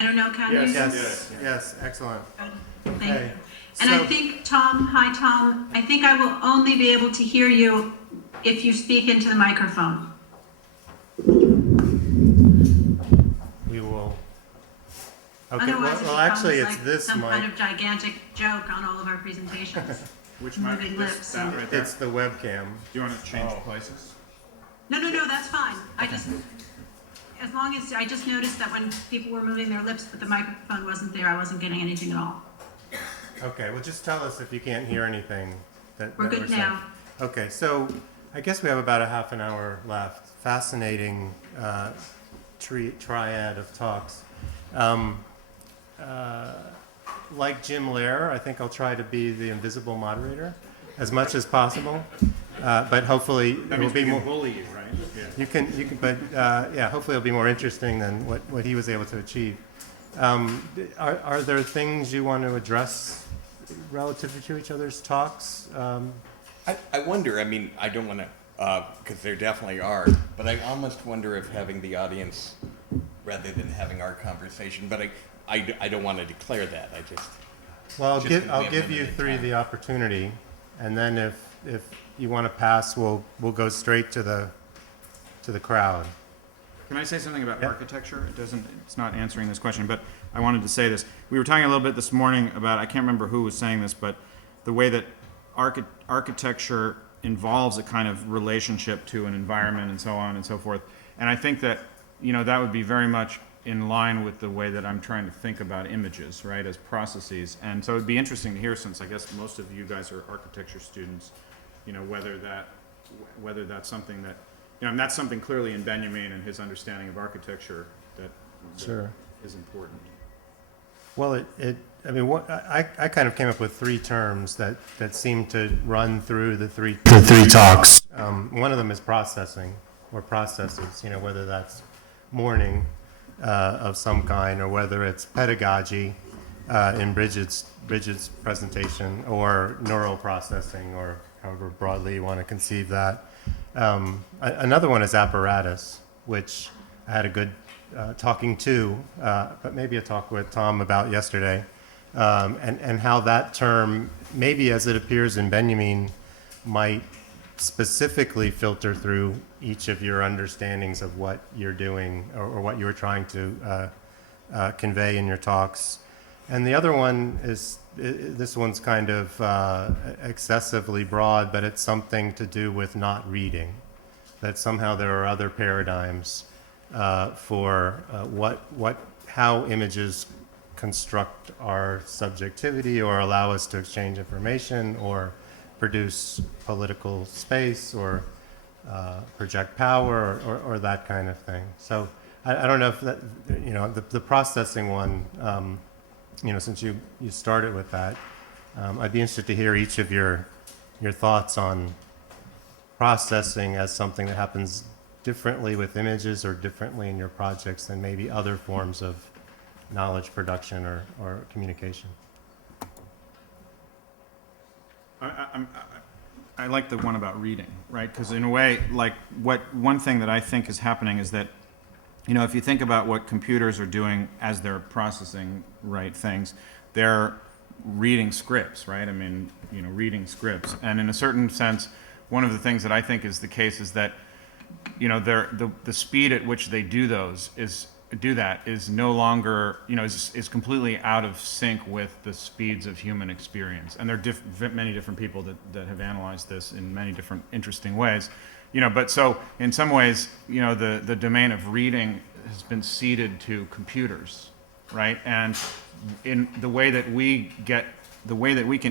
I don't know, can you? Yes, excellent. Thank Okay. you. And I think, Tom, hi Tom, I think I will only be able to hear you if you speak into the microphone. We will. Okay, Otherwise, well it actually, becomes it's like this some mic. kind of gigantic joke on all of our presentations. Which mic? Moving This, lips that and- right there? It's the webcam. Do you want to change places? No, that's fine. I just, as long as, I just noticed that when people were moving their lips, but the microphone wasn't there, I wasn't getting anything at all. Okay, well just tell us if you can't hear anything We're that good saying. now. Okay, so I guess we have about a half an hour left. Fascinating triad of talks. Like Jim Lair, I think I'll try to be the invisible moderator as much as possible, but hopefully That it will means be we more. can bully you, right? Yeah. You can, but yeah, hopefully it'll be more interesting than what he was able to achieve. Are there things you want to address relative to each other's talks? I wonder, I mean, I don't want to, because there definitely are, but I almost wonder if having the audience rather than having our conversation, but I don't want to declare that, I just. Well, Just I'll we have give you limited three time. the opportunity, and then if you want to pass, we'll go straight to the crowd. Can I say something about Yeah. architecture? It's not answering this question, but I wanted to say this. We were talking a little bit this morning about, I can't remember who was saying this, but the way that architecture involves a kind of relationship to an environment and so on and so forth. And I think that, that would be very much in line with the way that I'm trying to think about images, right, as processes. And so it'd be interesting to hear, since I guess most of you guys are architecture students, whether that's something that, and that's something clearly in Benjamin and his understanding of architecture that Sure. is important. Well, I mean, I kind of came up with three terms that seem to run through the three talks. One of them is processing or processes, whether that's mourning of some kind or whether it's pedagogy in Bridget's presentation or neural processing or however broadly you want to conceive that. Another one is apparatus, which I had a good talking to, but maybe a talk with Tom about yesterday, and how that term, maybe as it appears in Benjamin, might specifically filter through each of your understandings of what you're doing or what you were trying to convey in your talks. And the other one is, this one's kind of excessively broad, but it's something to do with not reading, that somehow there are other paradigms for how images construct our subjectivity or allow us to exchange information or produce political space or project power or that kind of thing. So I don't know if that, the processing one, since you started with that, I'd be interested to hear each of your thoughts on processing as something that happens differently with images or differently in your projects than maybe other forms of knowledge production or communication. I like the one about reading, right? Because in a way, like one thing that I think is happening is that, if you think about what computers are doing as they're processing, right, things, they're reading scripts, right? I mean, reading scripts. And in a certain sense, one of the things that I think is the case is that, the speed at which they do that is no longer, is completely out of sync with the speeds of human experience. And there are many different people that have analyzed this in many different interesting ways. But so in some ways, the domain of reading has been ceded to computers, right? And in the way that we can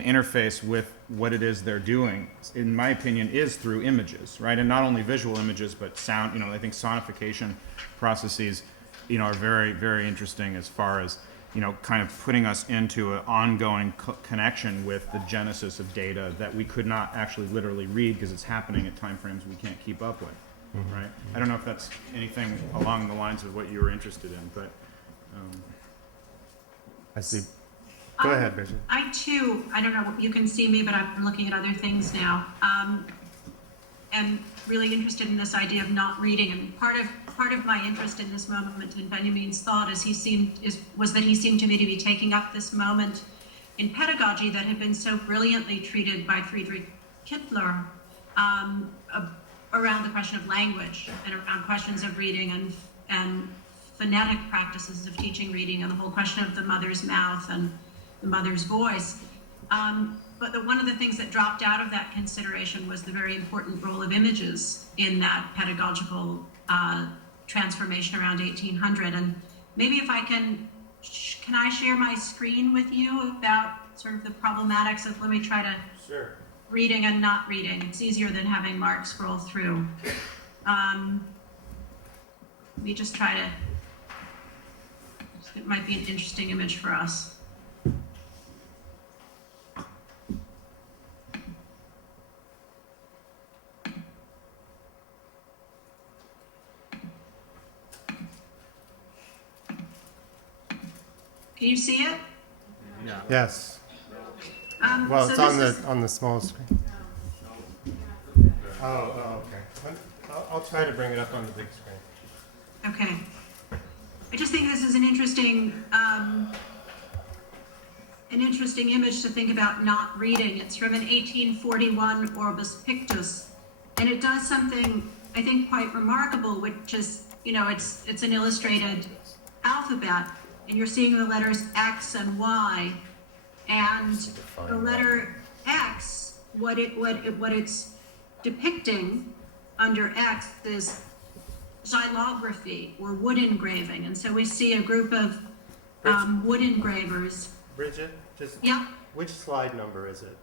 interface with what it is they're doing, in my opinion, is through images, right? And not only visual images, but sound. I think sonification processes, are very, very interesting as far as, kind of putting us into an ongoing connection with the genesis of data that we could not actually literally read because it's happening at time frames we can't keep up with, right? I don't know if that's anything along the lines of what you were interested in, but. I see. Go ahead, Bridget. I too, I don't know, you can see me, but I'm looking at other things now. am really interested in this idea of not reading, and part of my interest in this moment in Benjamin's thought was that he seemed to me to be taking up this moment in pedagogy that had been so brilliantly treated by Friedrich Kittler around the question of language and around questions of reading and phonetic practices of teaching reading and the whole question of the mother's mouth and the mother's voice. But one of the things that dropped out of that consideration was the very important role of images in that pedagogical transformation around 1800. And maybe if I can I share my screen with you about sort of the problematics of, let me try to, Sure. reading and not reading. It's easier than having Mark scroll through. Let me just try to, it might be an interesting image for us. Can you see it? Yes. So Well, it's on this the small screen. Oh, okay. I'll try to bring it up on the big screen. Okay. I just think this is an interesting image to think about not reading. It's from an 1841 Orbis Pictus, and it does something I think quite remarkable, which is, it's an illustrated alphabet, and you're seeing the letters X and Y, and the letter X, what it's depicting under X is xylography or wood engraving, and so we see a group of wood engravers. Bridget, just Yep. which slide number is it?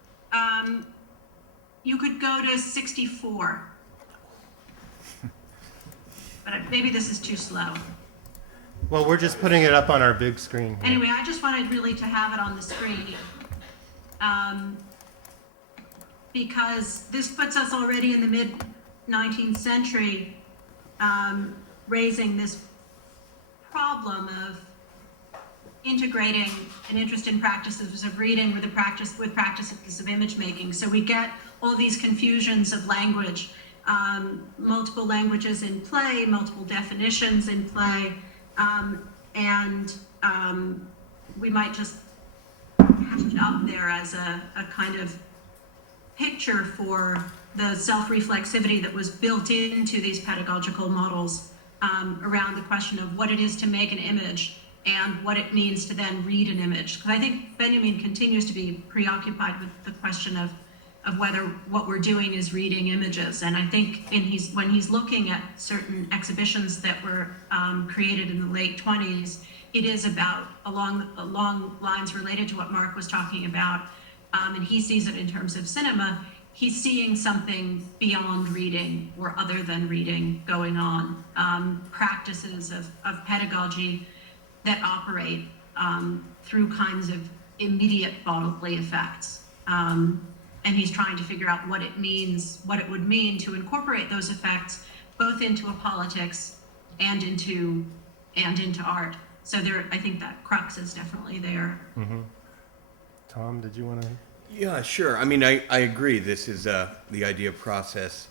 You could go to 64, but maybe this is too slow. Well, we're just putting it up on our big screen here. Anyway, I just wanted really to have it on the screen, because this puts us already in the mid-19th century, raising this problem of integrating an interest in practices of reading with practices of image making. So we get all these confusions of language, multiple languages in play, multiple definitions in play, and we might just have it up there as a kind of picture for the self-reflexivity that was built into these pedagogical models around the question of what it is to make an image and what it means to then read an image. Because I think Benjamin continues to be preoccupied with the question of whether what we're doing is reading images. And I think when he's looking at certain exhibitions that were created in the late 20s, it is about along lines related to what Mark was talking about, and he sees it in terms of cinema. He's seeing something beyond reading or other than reading going on, practices of pedagogy that operate through kinds of immediate bodily effects. And he's trying to figure out what it would mean to incorporate those effects both into a politics and into art. So I think that crux is definitely there. Mm-hmm. Tom, did you want to? Yeah, sure. I mean, I agree. This is the idea of process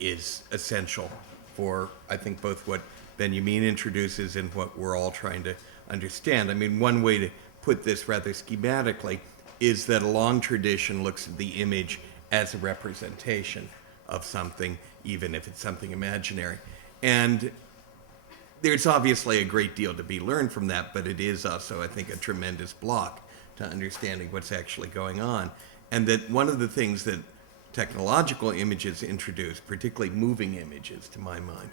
is essential for, I think, both what Benjamin introduces and what we're all trying to understand. I mean, one way to put this rather schematically is that a long tradition looks at the image as a representation of something, even if it's something imaginary. And there's obviously a great deal to be learned from that, but it is also, I think, a tremendous block to understanding what's actually going on. And that one of the things that technological images introduce, particularly moving images to my mind,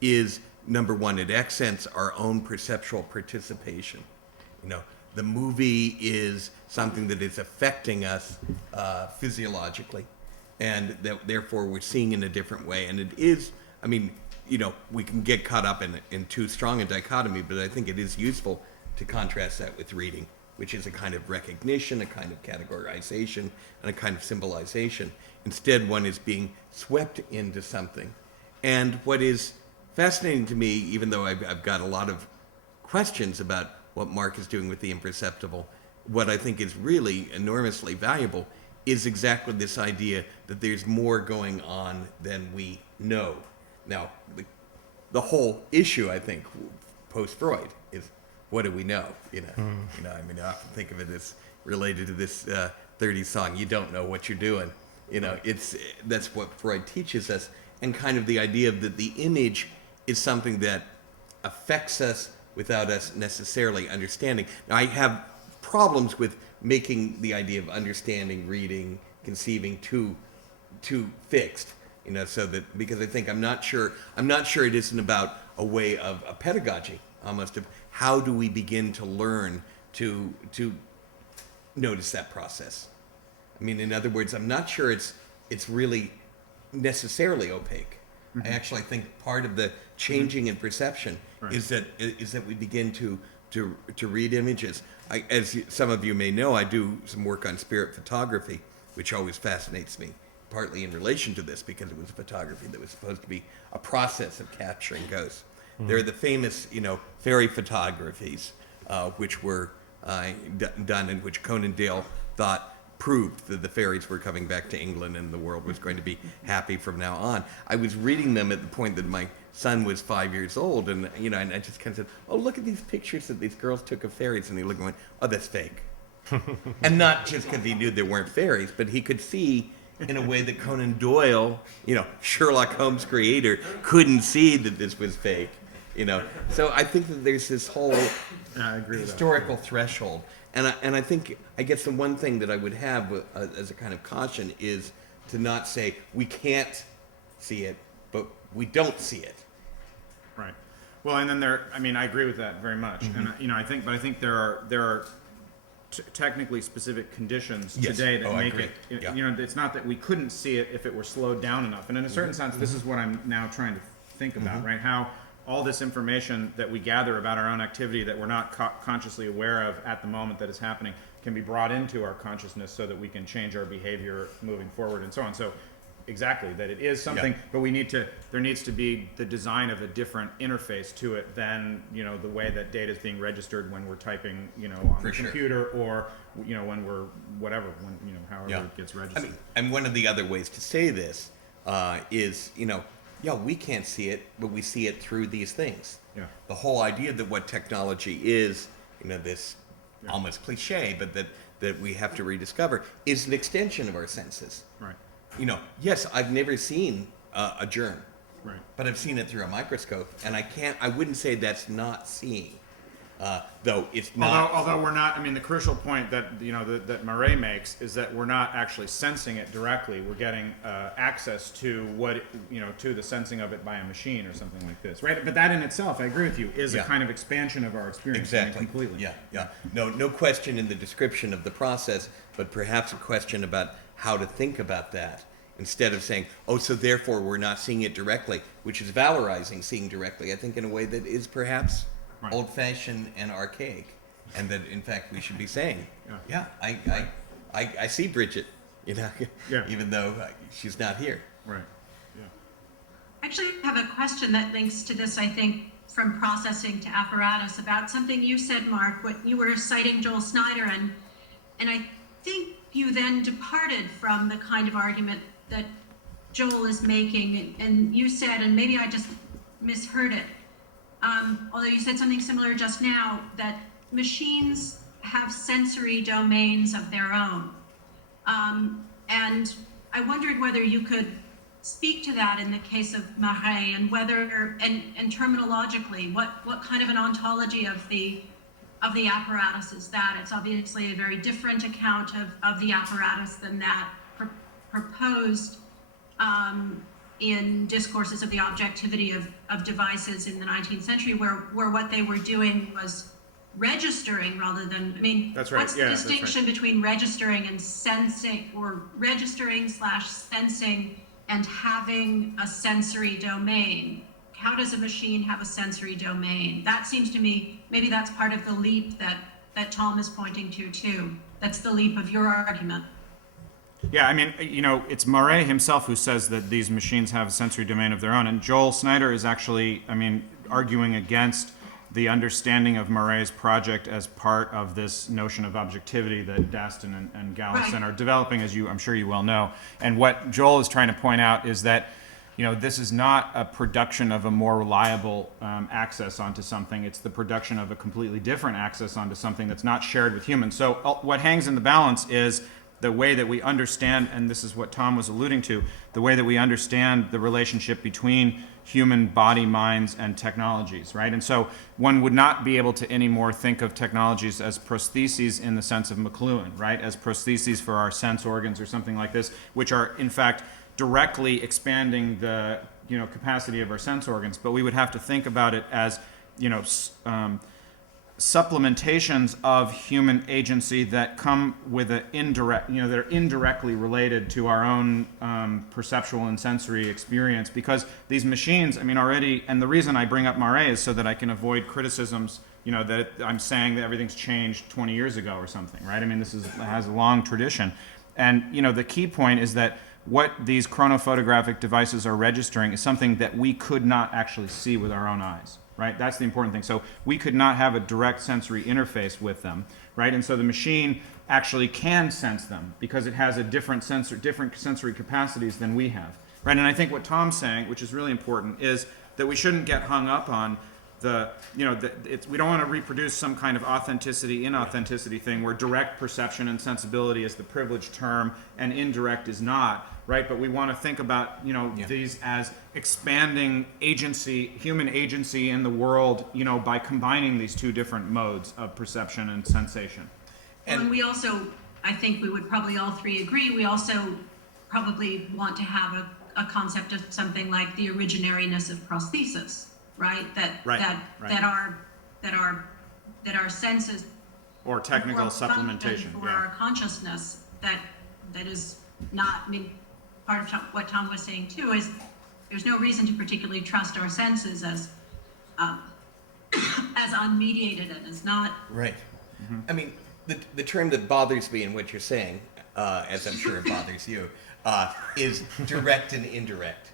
is number one, it accents our own perceptual participation. The movie is something that is affecting us physiologically, and that therefore we're seeing in a different way. And it is, I mean, we can get caught up in too strong a dichotomy, but I think it is useful to contrast that with reading, which is a kind of recognition, a kind of categorization, and a kind of symbolization. Instead, one is being swept into something. And what is fascinating to me, even though I've got a lot of questions about what Mark is doing with the imperceptible, what I think is really enormously valuable is exactly this idea that there's more going on than we know. Now, the whole issue, I think, post-Freud is, what do we know? You know, I mean, I often think of it as related to this 30s song, "You Don't Know What You're Doing." You know, that's what Freud teaches us, and kind of the idea that the image is something that affects us without us necessarily understanding. Now, I have problems with making the idea of understanding, reading, conceiving too fixed, you know, so that, because I think I'm not sure it isn't about a way of a pedagogy, almost, of how do we begin to learn to notice that process. I mean, in other words, I'm not sure it's really necessarily opaque. I actually think part of the changing in perception is that we begin to read images. As some of you may know, I do some work on spirit photography, which always fascinates me, partly in relation to this, because it was photography that was supposed to be a process of capturing ghosts. There are the famous, fairy photographies, which were done, in which Conan Doyle thought proved that the fairies were coming back to England and the world was going to be happy from now on. I was reading them at the point that my son was 5 years old, and and I just kind of said, "Oh, look at these pictures that these girls took of fairies," and he looked and went, "Oh, that's fake." And not just because he knew there weren't fairies, but he could see in a way that Conan Doyle, Sherlock Holmes' creator, couldn't see that this was fake. So I think that there's this whole I agree with historical threshold, and I think, I guess the one thing that I would have as a kind of caution is to not say we can't see it, but we don't see it. Right. Well, and then I agree with that very much. And I think there are technically specific conditions Yes. today that I make agree. it. Yeah. It's not that we couldn't see it if it were slowed down enough. And in a certain sense, this is what I'm now trying to think about, right? How all this information that we gather about our own activity that we're not consciously aware of at the moment that is happening can be brought into our consciousness so that we can change our behavior moving forward and so on. So exactly, that it is something, but there needs to be the design of a different interface to it than, the way that data is being registered when we're typing, on For the sure. computer, or, when we're, whatever, however it gets registered. And one of the other ways to say this is, we can't see it, but we see it through these things. Yeah. The whole idea that what technology is, this almost cliche, but that we have to rediscover, is an extension of our senses. Right, Yes, I've never seen a germ, right. but I've seen it through a microscope, and I wouldn't say that's not seeing, though it's not. Although we're not, the crucial point that that Murray makes is that we're not actually sensing it directly. We're getting access to to the sensing of it by a machine or something like this, right? But that in itself, I agree with you, is a kind of expansion of our experience. Exactly. Completely. Yeah. No question in the description of the process, but perhaps a question about how to think about that, instead of saying, "Oh, so therefore we're not seeing it directly," which is valorizing seeing directly, I think, in a way that is perhaps Right. old-fashioned and archaic, and that in fact we should be saying, Yeah. I see Bridget, Yeah. even though she's not here. Right. Yeah. Actually, I have a question that links to this, I think, from processing to apparatus, about something you said, Mark, what you were citing Joel Snyder, and I think you then departed from the kind of argument that Joel is making, and you said, and maybe I just misheard it, although you said something similar just now, that machines have sensory domains of their own. And I wondered whether you could speak to that in the case of Marais, and whether, and terminologically, what kind of an ontology of the apparatus is that? It's obviously a very different account of the apparatus than that proposed in discourses of the objectivity of devices in the 19th century, where what they were doing was registering rather than, That's right. what's the distinction between registering and sensing, or registering/sensing and having a sensory domain? How does a machine have a sensory domain? That seems to me, maybe that's part of the leap that Tom is pointing to too. That's the leap of your argument. Yeah, it's Murray himself who says that these machines have a sensory domain of their own, and Joel Snyder is actually, arguing against the understanding of Murray's project as part of this notion of objectivity that Daston and Galison are developing, as I'm sure you well know. And what Joel is trying to point out is that, this is not a production of a more reliable access onto something. It's the production of a completely different access onto something that's not shared with humans. So what hangs in the balance is the way that we understand, and this is what Tom was alluding to, the way that we understand the relationship between human body, minds, and technologies, right? And so one would not be able to anymore think of technologies as prostheses in the sense of McLuhan, right? As prostheses for our sense organs or something like this, which are, in fact, directly expanding the capacity of our sense organs. But we would have to think about it as, supplementations of human agency that come with an indirect, that are indirectly related to our own perceptual and sensory experience. Because these machines, already, and the reason I bring up Murray is so that I can avoid criticisms, that I'm saying that everything's changed 20 years ago or something, right? This has a long tradition. And, the key point is that what these chronophotographic devices are registering is something that we could not actually see with our own eyes. Right? That's the important thing. So we could not have a direct sensory interface with them, right? And so the machine actually can sense them because it has a different sensory capacities than we have, right? And I think what Tom's saying, which is really important, is that we shouldn't get hung up on we don't want to reproduce some kind of authenticity, inauthenticity thing where direct perception and sensibility is the privileged term and indirect is not, right? But we want to think about, these as expanding agency, human agency in the world, by combining these two different modes of perception and sensation. And we also, I think we would probably all three agree, we also probably want to have a concept of something like the originariness of prosthesis, right? That our senses or technical more function supplementation for our consciousness that is not. Part of what Tom was saying too is there's no reason to particularly trust our senses as unmediated and as not Right. Mm-hmm. The term that bothers me in what you're saying, as I'm sure it bothers you, is direct and indirect.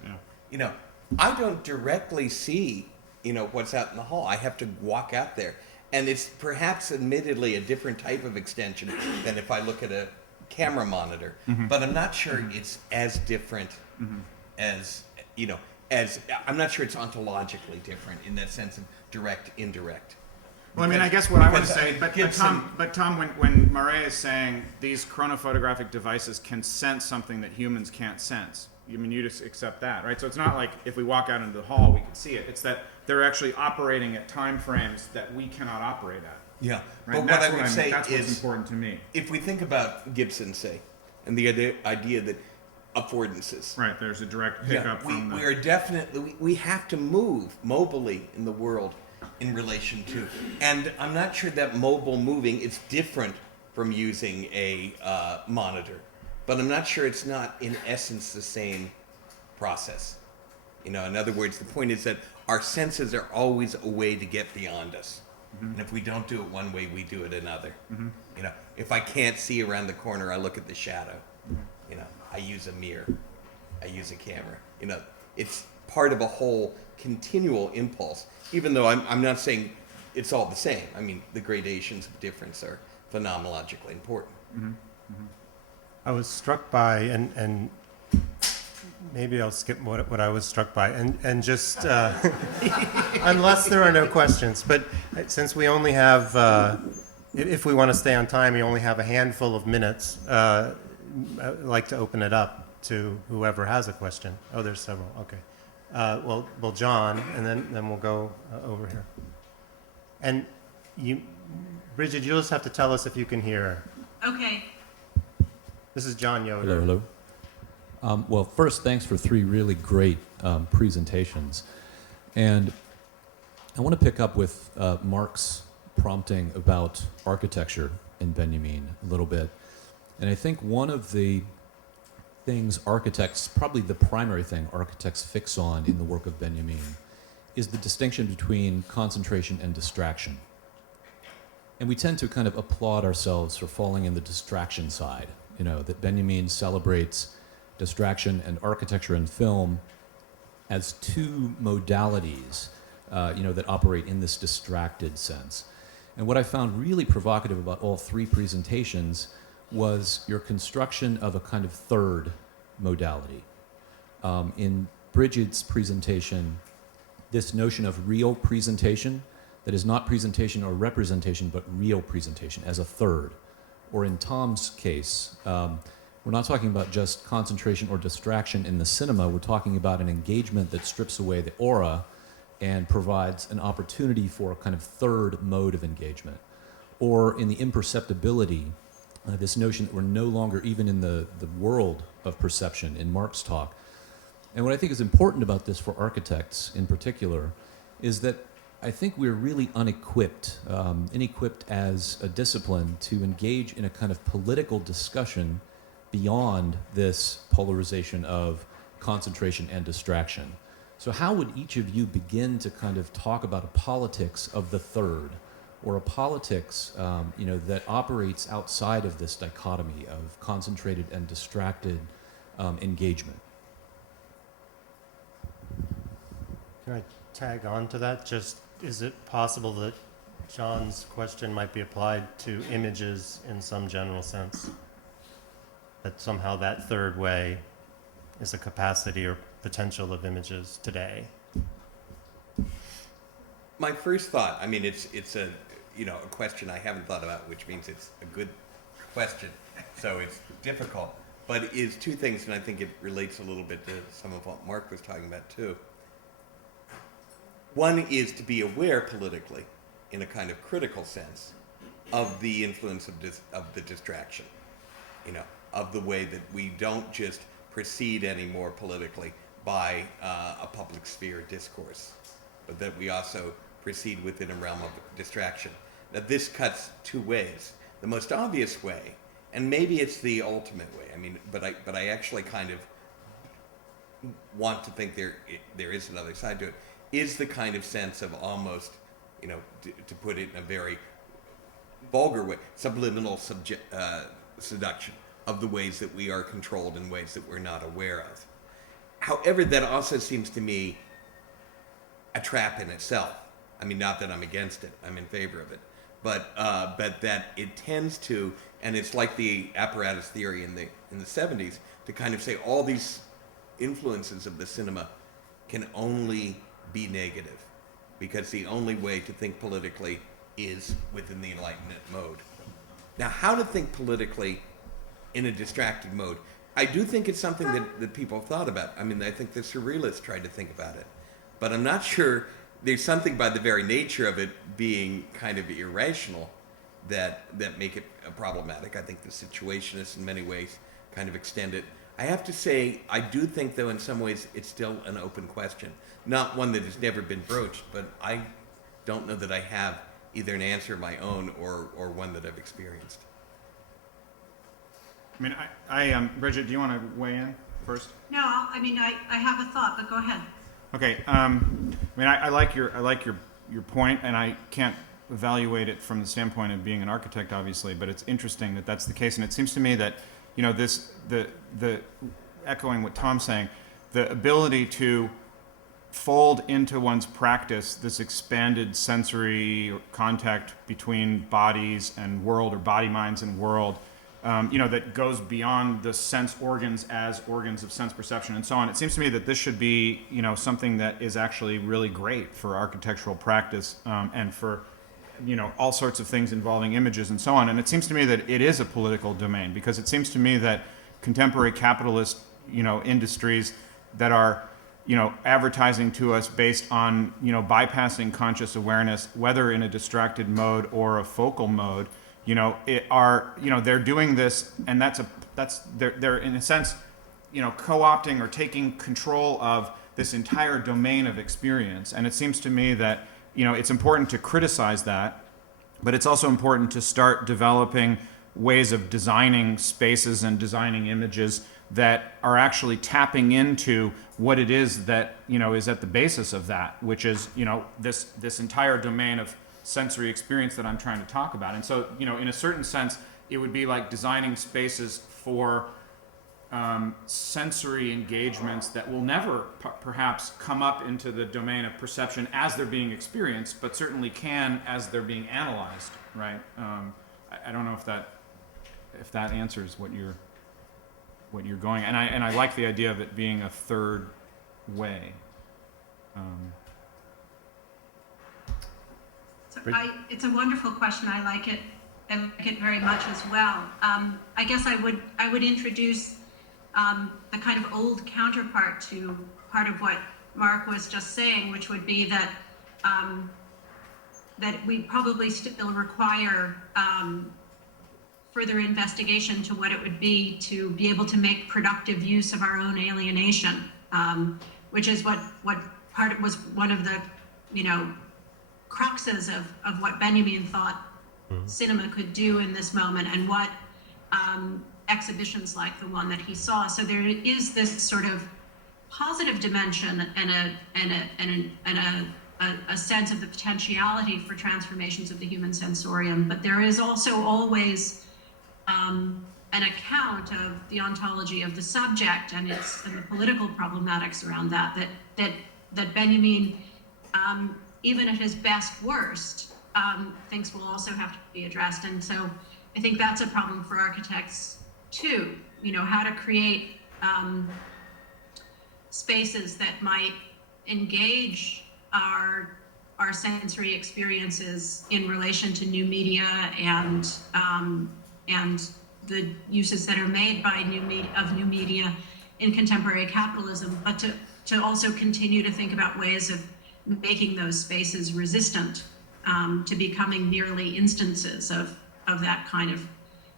Yeah. I don't directly see, what's out in the hall. I have to walk out there. And it's perhaps admittedly a different type of extension than if I look at a camera monitor. Mm-hmm. But I'm not sure it's as different as I'm not sure it's ontologically different in that sense of direct, indirect. Well, I guess what I want to say, but Tom, when Murray is saying these chronophotographic devices can sense something that humans can't sense, you just accept that, right? So it's not like if we walk out into the hall, we can see it. It's that they're actually operating at time frames that we cannot operate at. Yeah, right? But what I would say that's is what's important to me. If we think about Gibson, say, and the idea that affordances. Right, there's a direct pickup from we are definitely, we have to move mobily in the world in relation to, and I'm not sure that mobile moving is different from using a monitor, but I'm not sure it's not in essence the same process. In other words, the point is that our senses are always a way to get beyond us. Mm-hmm. And if we don't do it one way, we do it another. Mm-hmm. If I can't see around the corner, I look at the shadow. Mm-hmm. I use a mirror. I use a camera. It's part of a whole continual impulse, even though I'm not saying it's all the same. The gradations of difference are phenomenologically important. Mm-hmm. Mm-hmm. I was struck by, and maybe I'll skip what I was struck by, and just, unless there are no questions, but since we only have, if we want to stay on time, we only have a handful of minutes, I'd like to open it up to whoever has a question. Oh, there's several, okay. Well, John, and then we'll go over here. And Bridget, you'll just have to tell us if you can hear. Okay. This is John Yoder. Hello. Well, first, thanks for 3 really great presentations. And I want to pick up with Mark's prompting about architecture in Benjamin a little bit. And I think one of the things architects, probably the primary thing architects fix on in the work of Benjamin, is the distinction between concentration and distraction. And we tend to kind of applaud ourselves for falling in the distraction side, that Benjamin celebrates distraction and architecture and film as 2 modalities that operate in this distracted sense. And what I found really provocative about all three presentations was your construction of a kind of third modality. In Bridget's presentation, this notion of real presentation, that is not presentation or representation, but real presentation as a third. Or in Tom's case, we're not talking about just concentration or distraction in the cinema, we're talking about an engagement that strips away the aura and provides an opportunity for a kind of third mode of engagement. Or in the imperceptibility, this notion that we're no longer even in the world of perception in Mark's talk. And what I think is important about this for architects in particular is that I think we're really unequipped, inequipped as a discipline to engage in a kind of political discussion beyond this polarization of concentration and distraction. So how would each of you begin to kind of talk about a politics of the third, or a politics that operates outside of this dichotomy of concentrated and distracted engagement? Can I tag on to that? Just, is it possible that John's question might be applied to images in some general sense? That somehow that third way is a capacity or potential of images today? My first thought, I mean, it's a question I haven't thought about, which means it's a good question, so it's difficult. But it is two things, and I think it relates a little bit to some of what Mark was talking about too. One is to be aware politically, in a kind of critical sense, of the influence of the distraction, of the way that we don't just proceed anymore politically by a public sphere discourse, but that we also proceed within a realm of distraction. Now, this cuts two ways. The most obvious way, and maybe it's the ultimate way, but I actually kind of want to think there is another side to it, is the kind of sense of almost, to put it in a very vulgar way, subliminal seduction of the ways that we are controlled in ways that we're not aware of. However, that also seems to me a trap in itself. Not that I'm against it, I'm in favor of it, but that it tends to, and it's like the apparatus theory in the 70s, to kind of say all these influences of the cinema can only be negative, because the only way to think politically is within the Enlightenment mode. Now, how to think politically in a distracted mode, I do think it's something that people have thought about. I think the surrealists tried to think about it, but I'm not sure. There's something by the very nature of it being kind of irrational that make it problematic. I think the situationists in many ways kind of extend it. I have to say, I do think, though, in some ways, it's still an open question. Not one that has never been broached, but I don't know that I have either an answer of my own or one that I've experienced. Bridget, do you want to weigh in first? No, I have a thought, but go ahead. Okay. I like your point, and I can't evaluate it from the standpoint of being an architect, obviously, but it's interesting that that's the case, and it seems to me that the echoing what Tom's saying, the ability to fold into one's practice this expanded sensory contact between bodies and world, or body, minds, and world, that goes beyond the sense organs as organs of sense perception and so on. It seems to me that this should be, something that is actually really great for architectural practice, and for, all sorts of things involving images and so on. And it seems to me that it is a political domain, because it seems to me that contemporary capitalist, industries that are, advertising to us based on, bypassing conscious awareness, whether in a distracted mode or a focal mode, they're doing this, and they're in a sense, co-opting or taking control of this entire domain of experience. And it seems to me that, it's important to criticize that, but it's also important to start developing ways of designing spaces and designing images that are actually tapping into what it is that, is at the basis of that, which is, this entire domain of sensory experience that I'm trying to talk about. And so, in a certain sense, it would be like designing spaces for sensory engagements that will never perhaps come up into the domain of perception as they're being experienced, but certainly can as they're being analyzed, right? I don't know if that answers what you're going, and I like the idea of it being a third way. So it's a wonderful question. I like it very much as well. I guess I would introduce the kind of old counterpart to part of what Mark was just saying, which would be that that we probably still require further investigation to what it would be to be able to make productive use of our own alienation, which is what was one of the cruxes of what Benjamin thought cinema could do in this moment, and what exhibitions like the one that he saw. So there is this sort of positive dimension and a sense of the potentiality for transformations of the human sensorium, but there is also always an account of the ontology of the subject and the political problematics around that Benjamin, even at his best worst, thinks will also have to be addressed. And so I think that's a problem for architects too, how to create spaces that might engage our sensory experiences in relation to new media and the uses that are made by new media in contemporary capitalism, but to also continue to think about ways of making those spaces resistant to becoming merely instances of that kind of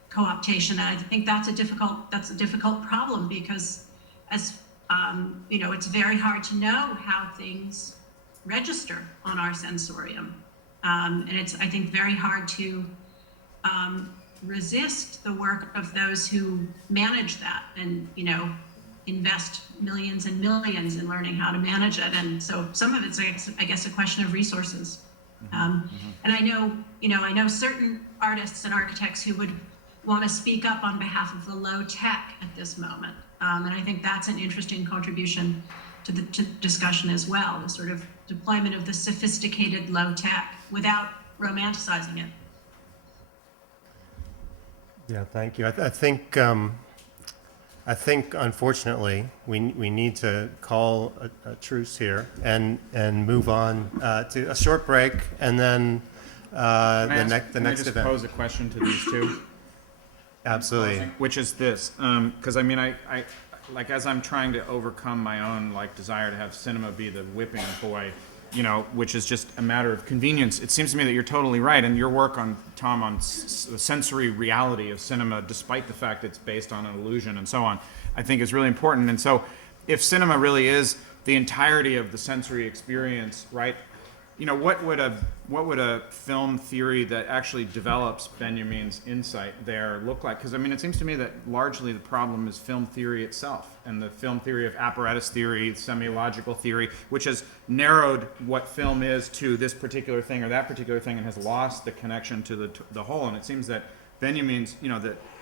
co-optation. And I think that's a difficult problem, because as it's very hard to know how things register on our sensorium, and it's, I think, very hard to resist the work of those who manage that and invest millions and millions in learning how to manage it. And so some of it's, I guess, a question of resources. And I know certain artists and architects who would want to speak up on behalf of the low tech at this moment. And I think that's an interesting contribution to the discussion as well, the sort of deployment of the sophisticated low tech without romanticizing it. Yeah, thank you. I think unfortunately we need to call a truce here and move on to a short break, and then the next Can I just event. pose a question to these two? Absolutely. Which is this, because I mean, I like, as I'm trying to overcome my own desire to have cinema be the whipping boy, which is just a matter of convenience. It seems to me that you're totally right, and your work on the sensory reality of cinema, despite the fact it's based on an illusion and so on, I think is really important. And so, if cinema really is the entirety of the sensory experience, right? What would a film theory that actually develops Benjamin's insight there look like? Because I mean, it seems to me that largely the problem is film theory itself, and the film theory of apparatus theory, semiological theory, which has narrowed what film is to this particular thing or that particular thing, and has lost the connection to the whole. And it seems that Benjamin's,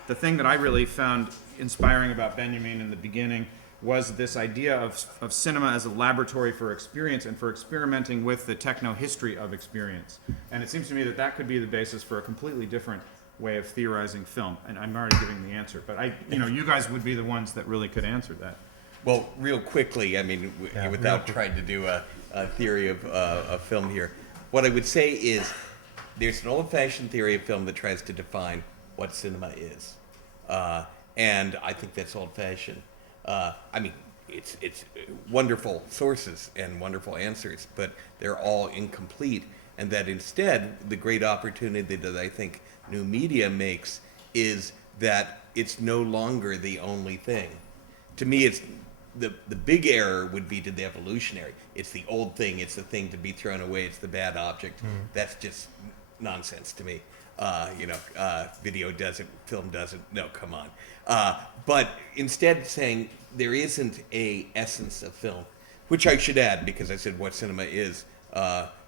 the thing that I really found inspiring about Benjamin in the beginning was this idea of cinema as a laboratory for experience and for experimenting with the techno-history of experience. And it seems to me that that could be the basis for a completely different way of theorizing film. And I'm already giving the answer, but you guys would be the ones that really could answer that. Well, real quickly, I mean, without trying to do a theory of film here, what I would say is there's an old-fashioned theory of film that tries to define what cinema is. And I think that's old-fashioned. I mean, it's wonderful sources and wonderful answers, but they're all incomplete. And that instead, the great opportunity that I think new media makes is that it's no longer the only thing. To me, it's the big error would be to the evolutionary. It's the old thing. It's the thing to be thrown away. It's the bad object. That's just nonsense to me. Video doesn't, film doesn't. No, come on. But instead saying there isn't a essence of film, which I should add, because I said what cinema is,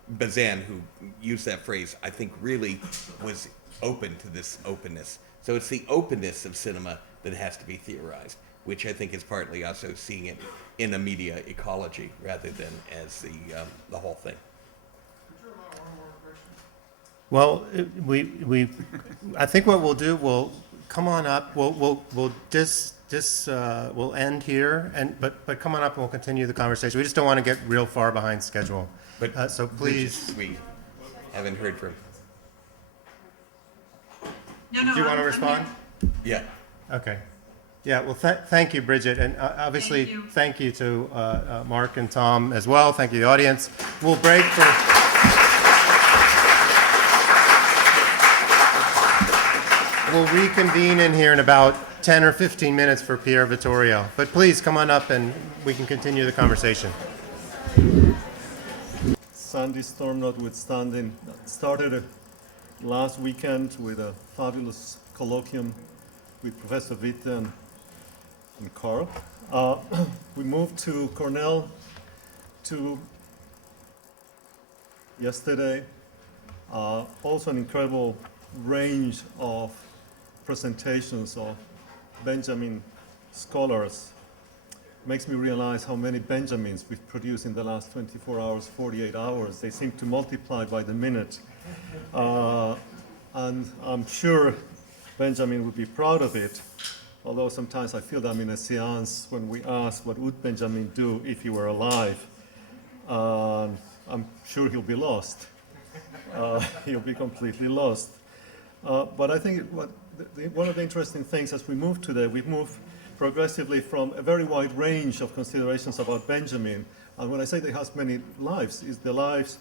Bazin, who used that phrase, I think really was open to this openness. So it's the openness of cinema that has to be theorized. which I think is partly also seeing it in a media ecology rather than as the whole thing. Well, I think what we'll do, we'll come on up, we'll end here, but come on up and we'll continue the conversation. We just don't want to get real far behind schedule. But So please, we haven't heard from. No, do you want to I'm respond? Yeah. Okay. Yeah, well, thank you, Bridget, and obviously, Thank you. thank you to Mark and Tom as well. Thank you, the audience. We'll break for... We'll reconvene in here in about 10 or 15 minutes for Pierre Vittorio. But please, come on up and we can continue the conversation. Sandy storm notwithstanding, started last weekend with a fabulous colloquium with Professor Witte and Carl. We moved to Cornell yesterday. Also an incredible range of presentations of Benjamin scholars. Makes me realize how many Benjamins we've produced in the last 24 hours, 48 hours. They seem to multiply by the minute. And I'm sure Benjamin would be proud of it, although sometimes I feel that I'm in a seance when we ask what would Benjamin do if he were alive. I'm sure he'll be lost. He'll be completely lost. But I think one of the interesting things as we move today, we've moved progressively from a very wide range of considerations about Benjamin. And when I say that he has many lives, is the lives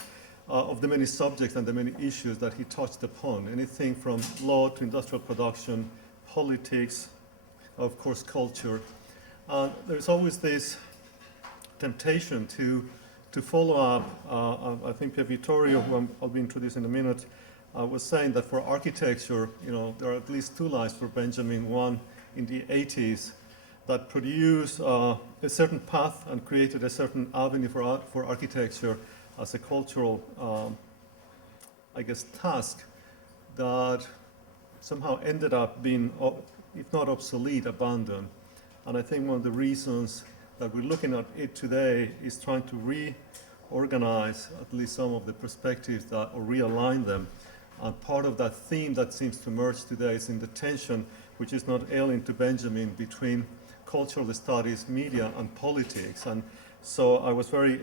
of the many subjects and the many issues that he touched upon. Anything from law to industrial production, politics, of course, culture. There's always this temptation to follow up. I think Pierre Vittorio, who I'll be introducing in a minute, was saying that for architecture, there are at least two lives for Benjamin. One in the 80s that produced a certain path and created a certain avenue for architecture as a cultural, task that somehow ended up being, if not obsolete, abandoned. And I think one of the reasons that we're looking at it today is trying to reorganize at least some of the perspectives or realign them. And part of that theme that seems to emerge today is in the tension, which is not alien to Benjamin, between cultural studies, media, and politics. And so I was very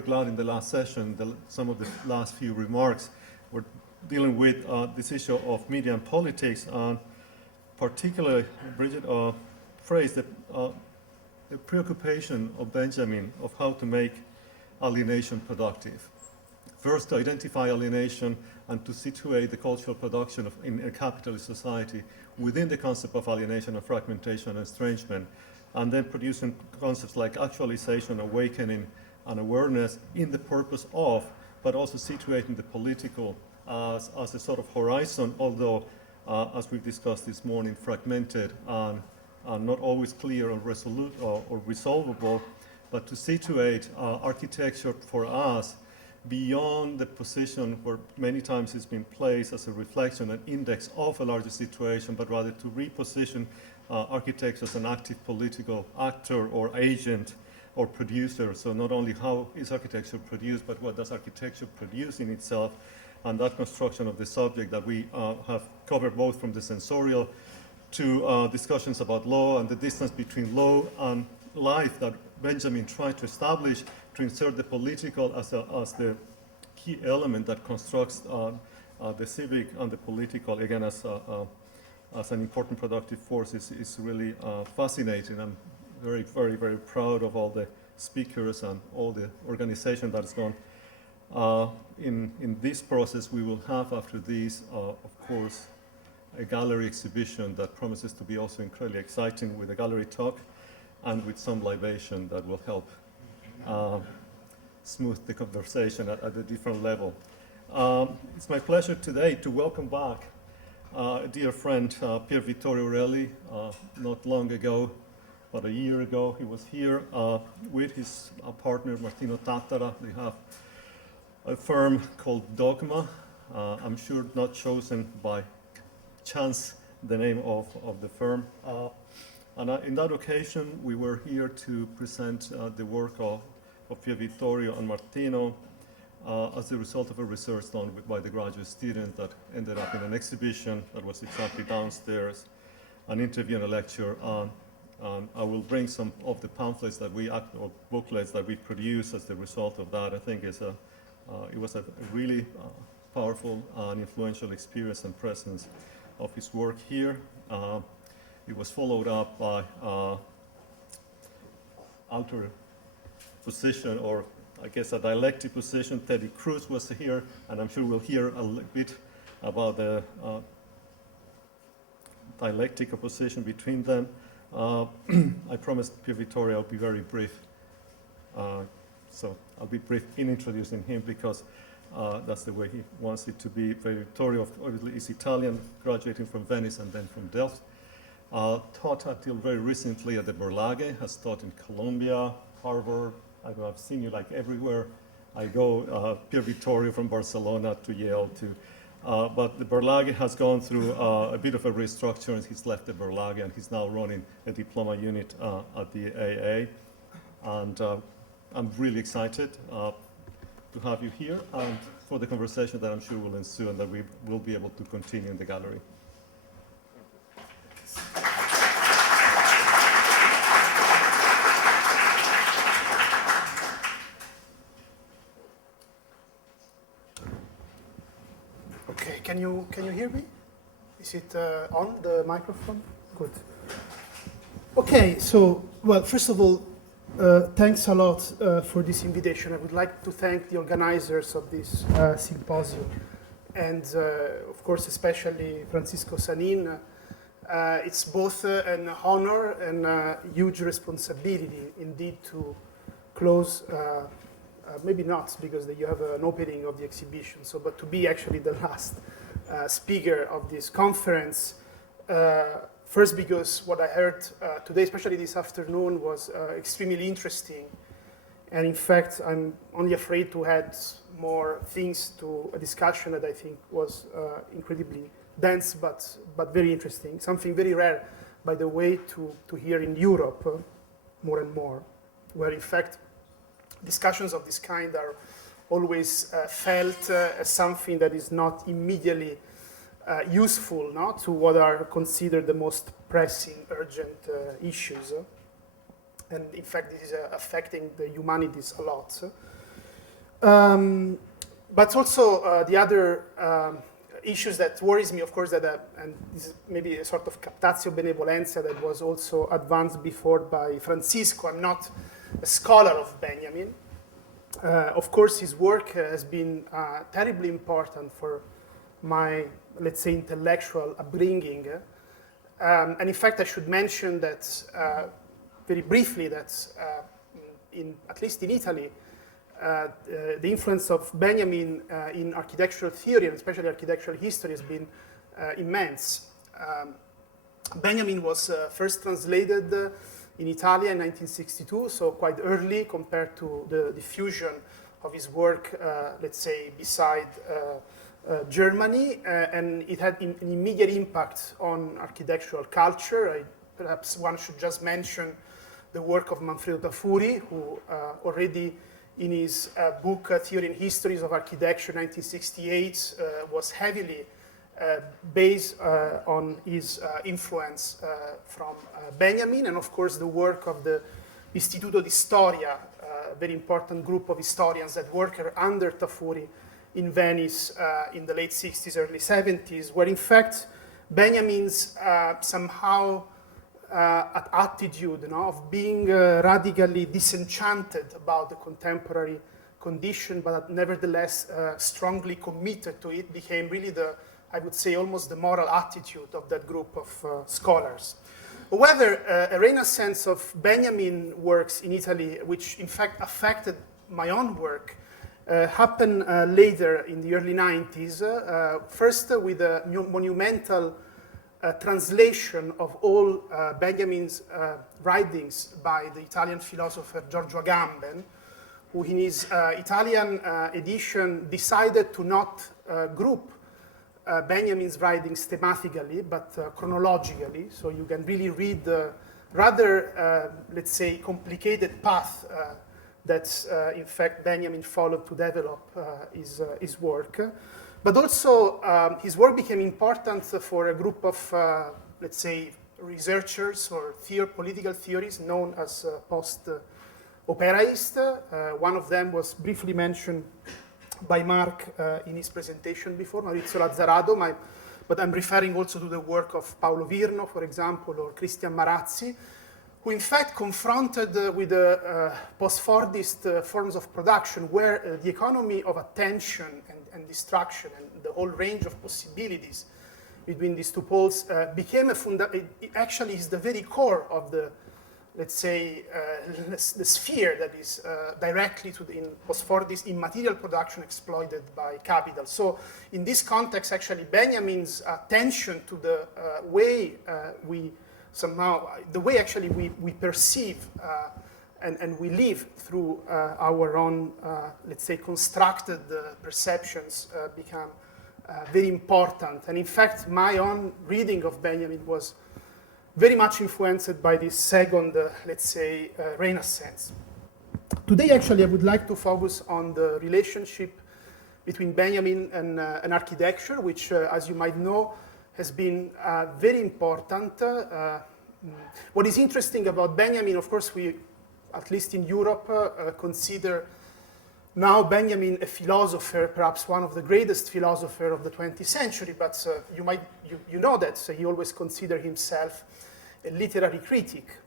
glad in the last session, some of the last few remarks were dealing with this issue of media and politics, and particularly Bridget phrased the preoccupation of Benjamin of how to make alienation productive. First, to identify alienation and to situate the cultural production in a capitalist society within the concept of alienation and fragmentation and estrangement, and then producing concepts like actualization, awakening, and awareness in the purpose of, but also situating the political as a sort of horizon, although, as we've discussed this morning, fragmented and not always clear or resolute or resolvable, but to situate architecture for us beyond the position where many times it's been placed as a reflection and index of a larger situation, but rather to reposition architecture as an active political actor or agent or producer. So not only how is architecture produced, but what does architecture produce in itself, and that construction of the subject that we have covered both from the sensorial to discussions about law and the distance between law and life that Benjamin tried to establish to insert the political as the key element that constructs the civic and the political, again, as an important productive force is really fascinating. I'm very, very, very proud of all the speakers and all the organization that has gone. In this process, we will have after this, of course, a gallery exhibition that promises to be also incredibly exciting with a gallery talk and with some libation that will help smooth the conversation at a different level. It's my pleasure today to welcome back a dear friend, Pier Vittorio Relli. Not long ago, about a year ago, he was here with his partner, Martino Tattara. They have a firm called Dogma. I'm sure not chosen by chance the name of the firm. And in that occasion, we were here to present the work of Pier Vittorio and Martino as a result of a research done by the graduate student that ended up in an exhibition that was exactly downstairs, an interview and a lecture. I will bring some of the pamphlets that or booklets that we produced as the result of that. I think it was a really powerful and influential experience and presence of his work here. It was followed up by alter position, or I guess a dialectic position. Teddy Cruz was here, and I'm sure we'll hear a little bit about the dialectic opposition between them. I promised Pier Vittorio I'll be very brief. So I'll be brief in introducing him because that's the way he wants it to be. Pier Vittorio obviously is Italian, graduating from Venice and then from Delft. Taught until very recently at the Berlage, has taught in Columbia, Harvard. I've seen you like everywhere I go. Pier Vittorio from Barcelona to Yale to, but the Berlage has gone through a bit of a restructure, and he's left the Berlage and he's now running a diploma unit at the AA. And I'm really excited to have you here and for the conversation that I'm sure will ensue and that we will be able to continue in the gallery. Okay, can you hear me? Is it on the microphone? Good. Okay, so, well, first of all, thanks a lot for this invitation. I would like to thank the organizers of this symposium, and of course, especially Francisco Sanin. It's both an honor and a huge responsibility, indeed, to close. Maybe not, because you have an opening of the exhibition, but to be actually the last speaker of this conference. First, because what I heard today, especially this afternoon, was extremely interesting. And in fact, I'm only afraid to add more things to a discussion that I think was incredibly dense, but very interesting. Something very rare, by the way, to hear in Europe more and more, where in fact, discussions of this kind are always felt as something that is not immediately useful, to what are considered the most pressing, urgent issues. And in fact, this is affecting the humanities a lot. But also the other issues that worries me, of course, and this is maybe a sort of captatio benevolentia that was also advanced before by Francisco. I'm not a scholar of Benjamin. Of course, his work has been terribly important for my, let's say, intellectual upbringing. And in fact, I should mention that very briefly that at least in Italy, the influence of Benjamin in architectural theory, and especially architectural history, has been immense. Benjamin was first translated in Italia in 1962, so quite early compared to the diffusion of his work, let's say, beside Germany, and it had an immediate impact on architectural culture. Perhaps one should just mention the work of Manfredo Tafuri, who already in his book, Theory and Histories of Architecture, 1968, was heavily based on his influence from Benjamin, and of course the work of the Istituto di Storia, a very important group of historians that worked under Tafuri in Venice in the late 60s, early 70s, where in fact Benjamin's somehow attitude of being radically disenchanted about the contemporary condition, but nevertheless strongly committed to it, became really I would say, almost the moral attitude of that group of scholars. However, a renaissance of Benjamin works in Italy, which in fact affected my own work, happened later in the early 90s, first with a monumental translation of all Benjamin's writings by the Italian philosopher Giorgio Agamben, who in his Italian edition decided to not group Benjamin's writings thematically, but chronologically. So you can really read rather, let's say, complicated path that, in fact, Benjamin followed to develop his work. But also, his work became important for a group of, let's say, researchers or political theories known as post-operaists. One of them was briefly mentioned by Mark in his presentation before, Maurizio Lazzarato, but I'm referring also to the work of Paolo Virno, for example, or Christian Marazzi, who in fact confronted with the post-Fordist forms of production where the economy of attention and distraction and the whole range of possibilities between these two poles became it actually is the very core of the, let's say, the sphere that is directly in post-Fordist immaterial production exploited by capital. So in this context, actually, Benjamin's attention to the way actually we perceive and we live through our own, let's say, constructed perceptions become very important. And in fact, my own reading of Benjamin was very much influenced by this second, let's say, Renaissance. Today, actually, I would like to focus on the relationship between Benjamin and architecture, which, as you might know, has been very important. What is interesting about Benjamin, of course, we, at least in Europe, consider now Benjamin a philosopher, perhaps one of the greatest philosophers of the 20th century, but you know that he always considered himself a literary critic.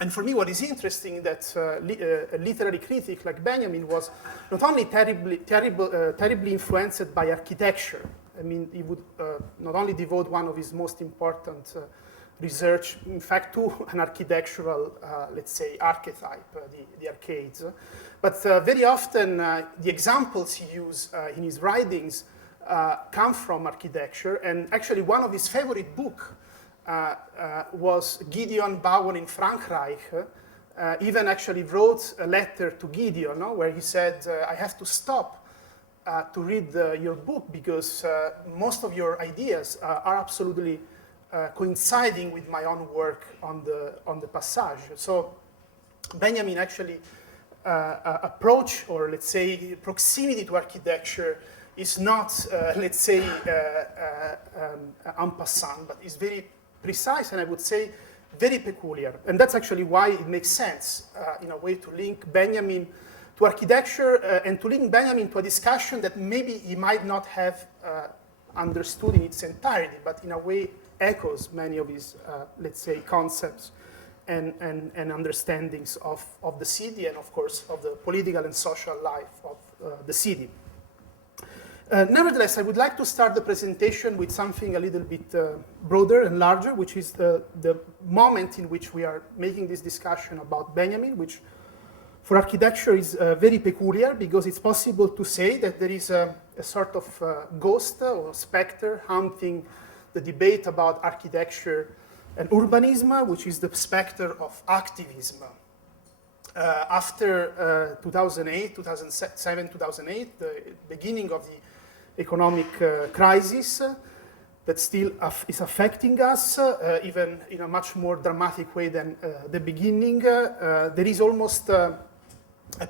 And for me, what is interesting that a literary critic like Benjamin was not only terribly influenced by architecture. I mean, he would not only devote one of his most important research, in fact, to an architectural, let's say, archetype, the arcades. But very often, the examples he used in his writings come from architecture. And actually, one of his favorite books was Gideon Bowen in Frankreich. Even actually wrote a letter to Gideon, where he said, I have to stop to read your book because most of your ideas are absolutely coinciding with my own work on the passage. So Benjamin actually approach, or let's say proximity to architecture is not, let's say, en passant, but is very precise and I would say very peculiar. And that's actually why it makes sense, in a way, to link Benjamin to architecture and to link Benjamin to a discussion that maybe he might not have understood in its entirety, but in a way echoes many of his, let's say, concepts and understandings of the city and, of course, of the political and social life of the city. Nevertheless, I would like to start the presentation with something a little bit broader and larger, which is the moment in which we are making this discussion about Benjamin, which for architecture is very peculiar because it's possible to say that there is a sort of ghost or specter haunting the debate about architecture and urbanism, which is the specter of activism. After 2008, 2007, 2008, the beginning of the economic crisis that still is affecting us, even in a much more dramatic way than the beginning, there is almost a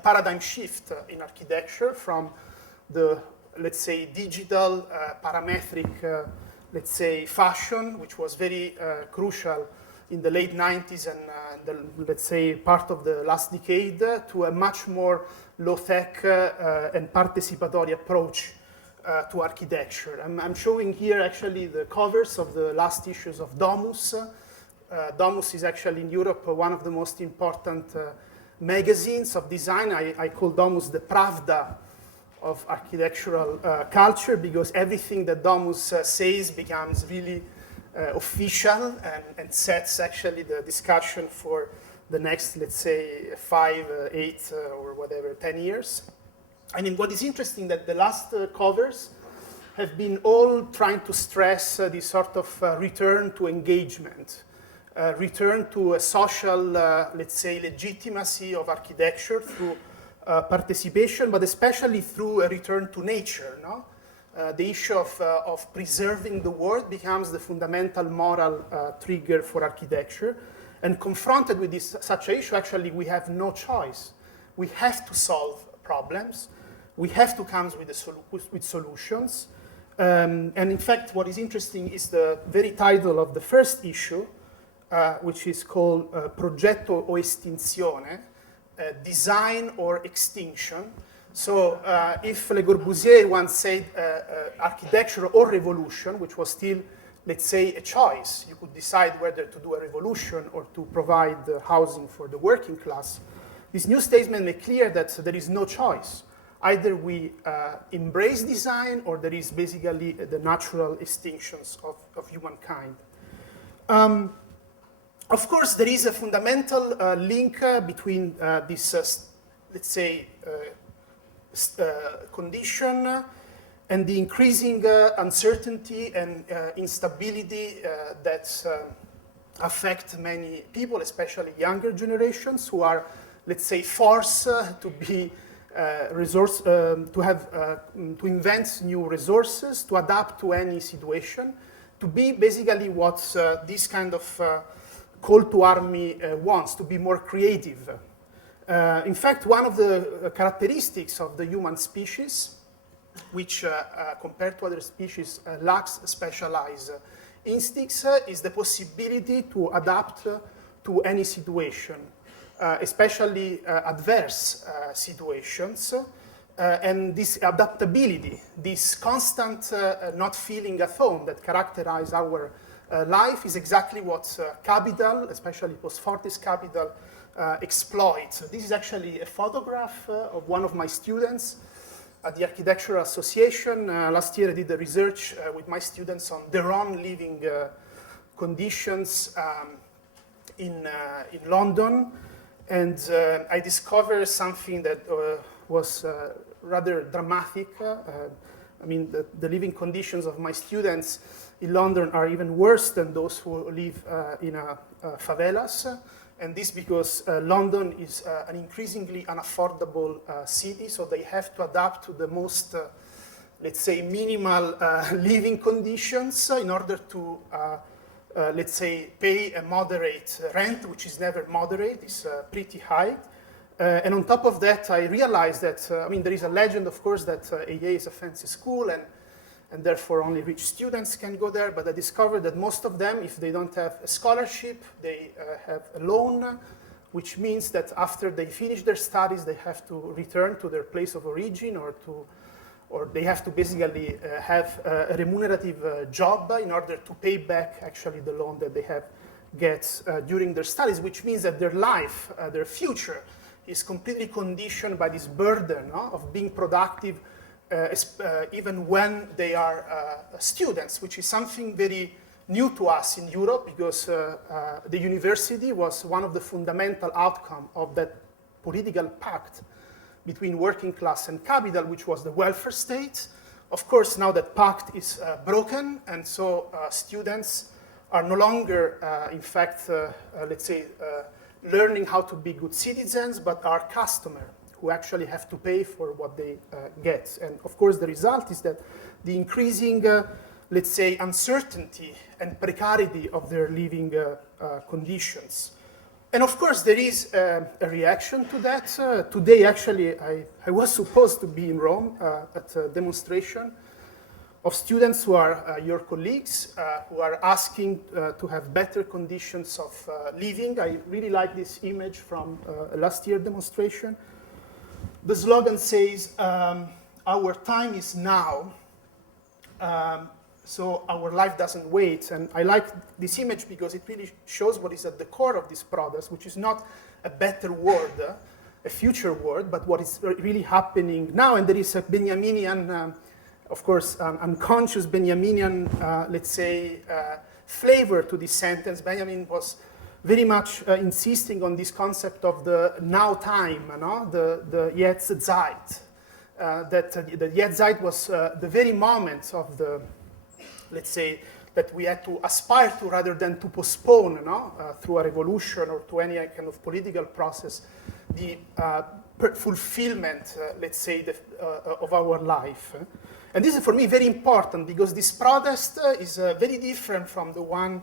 paradigm shift in architecture from the, let's say, digital, parametric, let's say, fashion, which was very crucial in the late 90s and let's say, part of the last decade, to a much more low-tech and participatory approach to architecture. I'm showing here actually the covers of the last issues of Domus. Domus is actually in Europe one of the most important magazines of design. I call Domus the Pravda of architectural culture because everything that Domus says becomes really official and sets actually the discussion for the next, let's say, 5, 8, or whatever, 10 years. And what is interesting that the last covers have been all trying to stress this sort of return to engagement, return to a social, let's say, legitimacy of architecture through participation, but especially through a return to nature. No? The issue of preserving the world becomes the fundamental moral trigger for architecture. And confronted with such an issue, actually, we have no choice. We have to solve problems. We have to come with solutions. And in fact, what is interesting is the very title of the first issue, which is called Progetto o Estinzione, Design or Extinction. So if Le Corbusier once said architecture or revolution, which was still, let's say, a choice, you could decide whether to do a revolution or to provide housing for the working class, this new statement made clear that there is no choice. Either we embrace design or there is basically the natural extinctions of humankind. Of course, there is a fundamental link between this, let's say, condition and the increasing uncertainty and instability that affect many people, especially younger generations, who are, let's say, forced to be to invent new resources, to adapt to any situation, to be basically what this kind of call to army wants, to be more creative. In fact, one of the characteristics of the human species, which compared to other species lacks specialized instincts, is the possibility to adapt to any situation, especially adverse situations. And this adaptability, this constant not feeling at home that characterize our life is exactly what capital, especially post-fortis capital, exploits. This is actually a photograph of one of my students at the Architectural Association. Last year I did the research with my students on their own living conditions in London. And I discovered something that was rather dramatic. I mean, the living conditions of my students in London are even worse than those who live in favelas. And this because London is an increasingly unaffordable city, so they have to adapt to the most, let's say, minimal living conditions in order to let's say, pay a moderate rent, which is never moderate, it's pretty high. And on top of that, I realized that, I mean, there is a legend, of course, that AA is a fancy school and therefore only rich students can go there. But I discovered that most of them, if they don't have a scholarship, they have a loan, which means that after they finish their studies, they have to return to their place of origin or they have to basically have a remunerative job in order to pay back actually the loan that they have get during their studies, which means that their life, their future, is completely conditioned by this burden of being productive even when they are students, which is something very new to us in Europe because the university was one of the fundamental outcomes of that political pact between working class and capital, which was the welfare state. Of course, now that pact is broken, and so students are no longer, in fact, let's say, learning how to be good citizens, but are customers who actually have to pay for what they get. And of course, the result is that the increasing, let's say, uncertainty and precarity of their living conditions. And of course, there is a reaction to that. Today, actually, I was supposed to be in Rome at a demonstration of students who are your colleagues, who are asking to have better conditions of living. I really like this image from a last year demonstration. The slogan says, our time is now, so our life doesn't wait. And I like this image because it really shows what is at the core of this product, which is not a better world, a future world, but what is really happening now. And there is a Benjaminian, of course, unconscious Benjaminian, let's say, flavor to this sentence. Benjamin was very much insisting on this concept of the now time, the Jetzt Zeit. That the Jetzt Zeit was the very moment of the, let's say, that we had to aspire to rather than to postpone, through a revolution or to any kind of political process, the fulfillment, let's say, of our life. And this is for me very important because this protest is very different from the one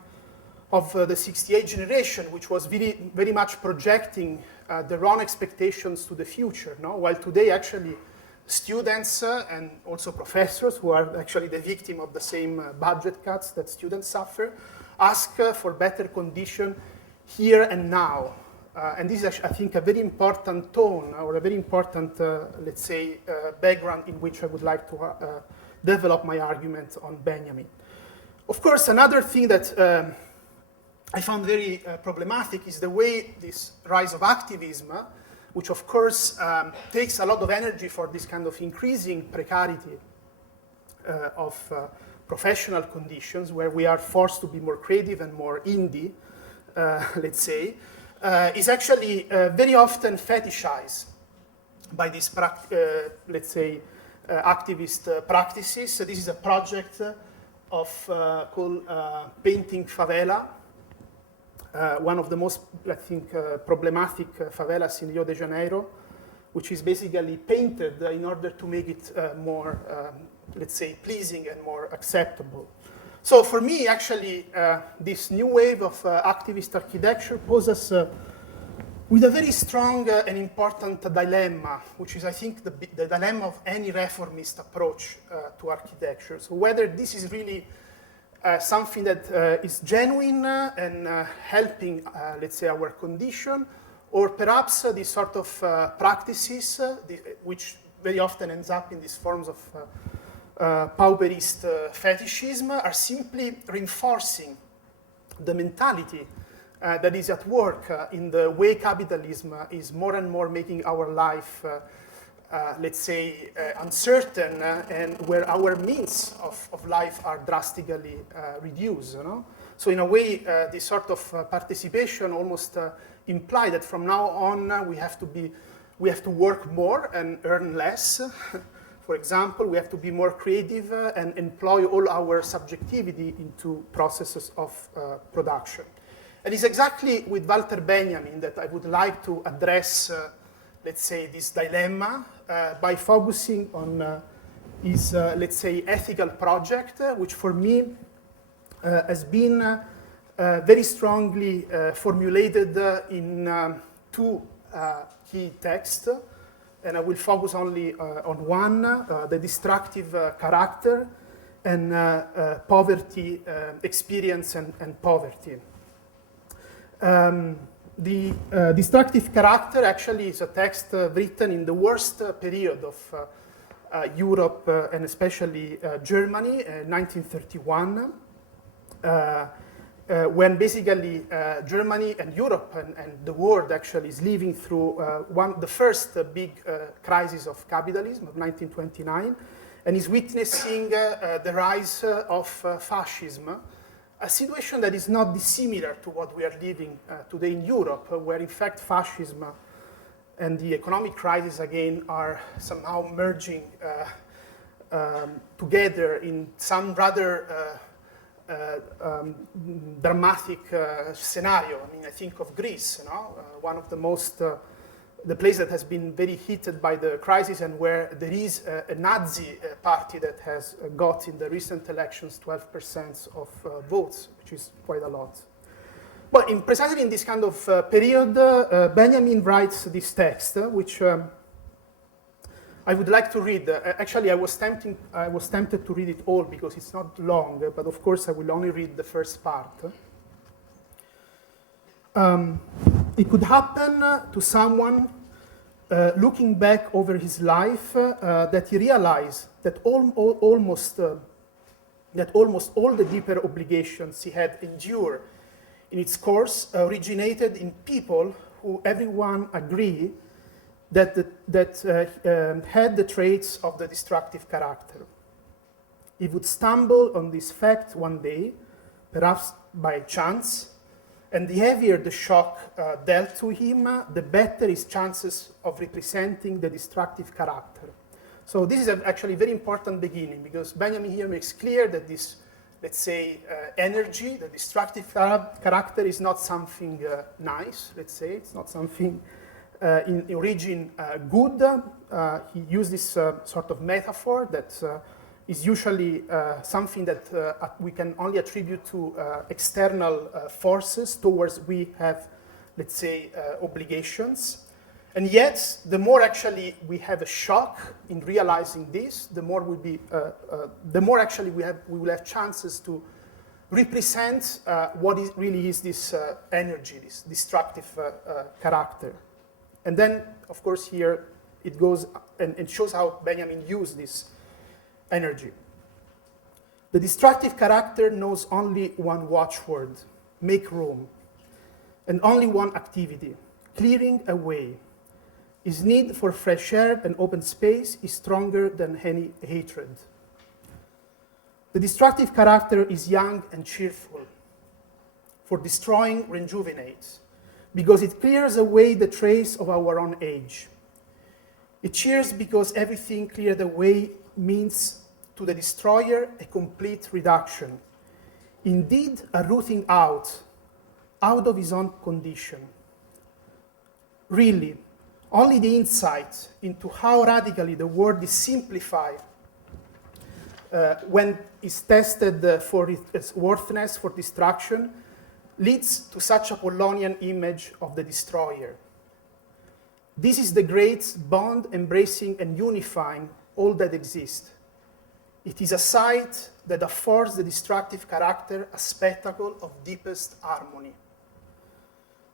of the 68 generation, which was very much projecting their own expectations to the future, no? While today, actually, students and also professors, who are actually the victim of the same budget cuts that students suffer, ask for better condition here and now. And this is, actually, I think, a very important tone, or a very important, let's say, background in which I would like to develop my argument on Benjamin. Of course, another thing that I found very problematic is the way this rise of activism, which of course takes a lot of energy for this kind of increasing precarity of professional conditions, where we are forced to be more creative and more indie, let's say, is actually very often fetishized by these, let's say, activist practices. So this is a project called Painting Favela, one of the most, I think, problematic favelas in Rio de Janeiro, which is basically painted in order to make it more, let's say, pleasing and more acceptable. So for me, actually, this new wave of activist architecture poses with a very strong and important dilemma, which is, I think, the dilemma of any reformist approach to architecture. So whether this is really something that is genuine and helping, let's say, our condition, or perhaps these sort of practices, which very often ends up in these forms of pauperist fetishism, are simply reinforcing the mentality that is at work in the way capitalism is more and more making our life, let's say, uncertain, and where our means of life are drastically reduced. You know? So in a way, this sort of participation almost imply that from now on we have to work more and earn less. For example, we have to be more creative and employ all our subjectivity into processes of production. And it's exactly with Walter Benjamin that I would like to address, let's say, this dilemma by focusing on his, let's say, ethical project, which for me has been very strongly formulated in two key texts. And I will focus only on one, the destructive character and poverty, experience and poverty. The destructive character actually is a text written in the worst period of Europe and especially Germany, 1931, when basically Germany and Europe and the world actually is living through the first big crisis of capitalism of 1929, and is witnessing the rise of fascism, a situation that is not dissimilar to what we are living today in Europe, where in fact fascism and the economic crisis again are somehow merging together in some rather dramatic scenario. I mean, I think of Greece, you know, one of the most, the place that has been very hit by the crisis, and where there is a Nazi party that has got in the recent elections 12% of votes, which is quite a lot. But precisely in this kind of period, Benjamin writes this text, which I would like to read. Actually, I was tempted to read it all because it's not long, but of course I will only read the first part. It could happen to someone looking back over his life that he realized that almost all the deeper obligations he had endured in its course originated in people who everyone agree that had the traits of the destructive character. He would stumble on this fact one day, perhaps by chance, and the heavier the shock dealt to him, the better his chances of representing the destructive character. So this is actually a very important beginning, because Benjamin here makes clear that this, let's say, energy, the destructive character is not something nice, let's say, it's not something in origin good. He used this sort of metaphor that is usually something that we can only attribute to external forces towards we have, let's say, obligations. And yet, the more actually we have a shock in realizing this, the more actually we will have chances to represent what really is this energy, this destructive character. And then, of course, here it goes and shows how Benjamin used this energy. The destructive character knows only one watchword: make room, and only one activity: clearing a way. His need for fresh air and open space is stronger than any hatred. The destructive character is young and cheerful, for destroying rejuvenates, because it clears away the trace of our own age. It cheers because everything cleared away means to the destroyer a complete reduction, indeed a rooting out of his own condition. Really, only the insight into how radically the world is simplified when it's tested for its worthiness for destruction leads to such a Pollonian image of the destroyer. This is the great bond embracing and unifying all that exists. It is a sight that affords the destructive character a spectacle of deepest harmony.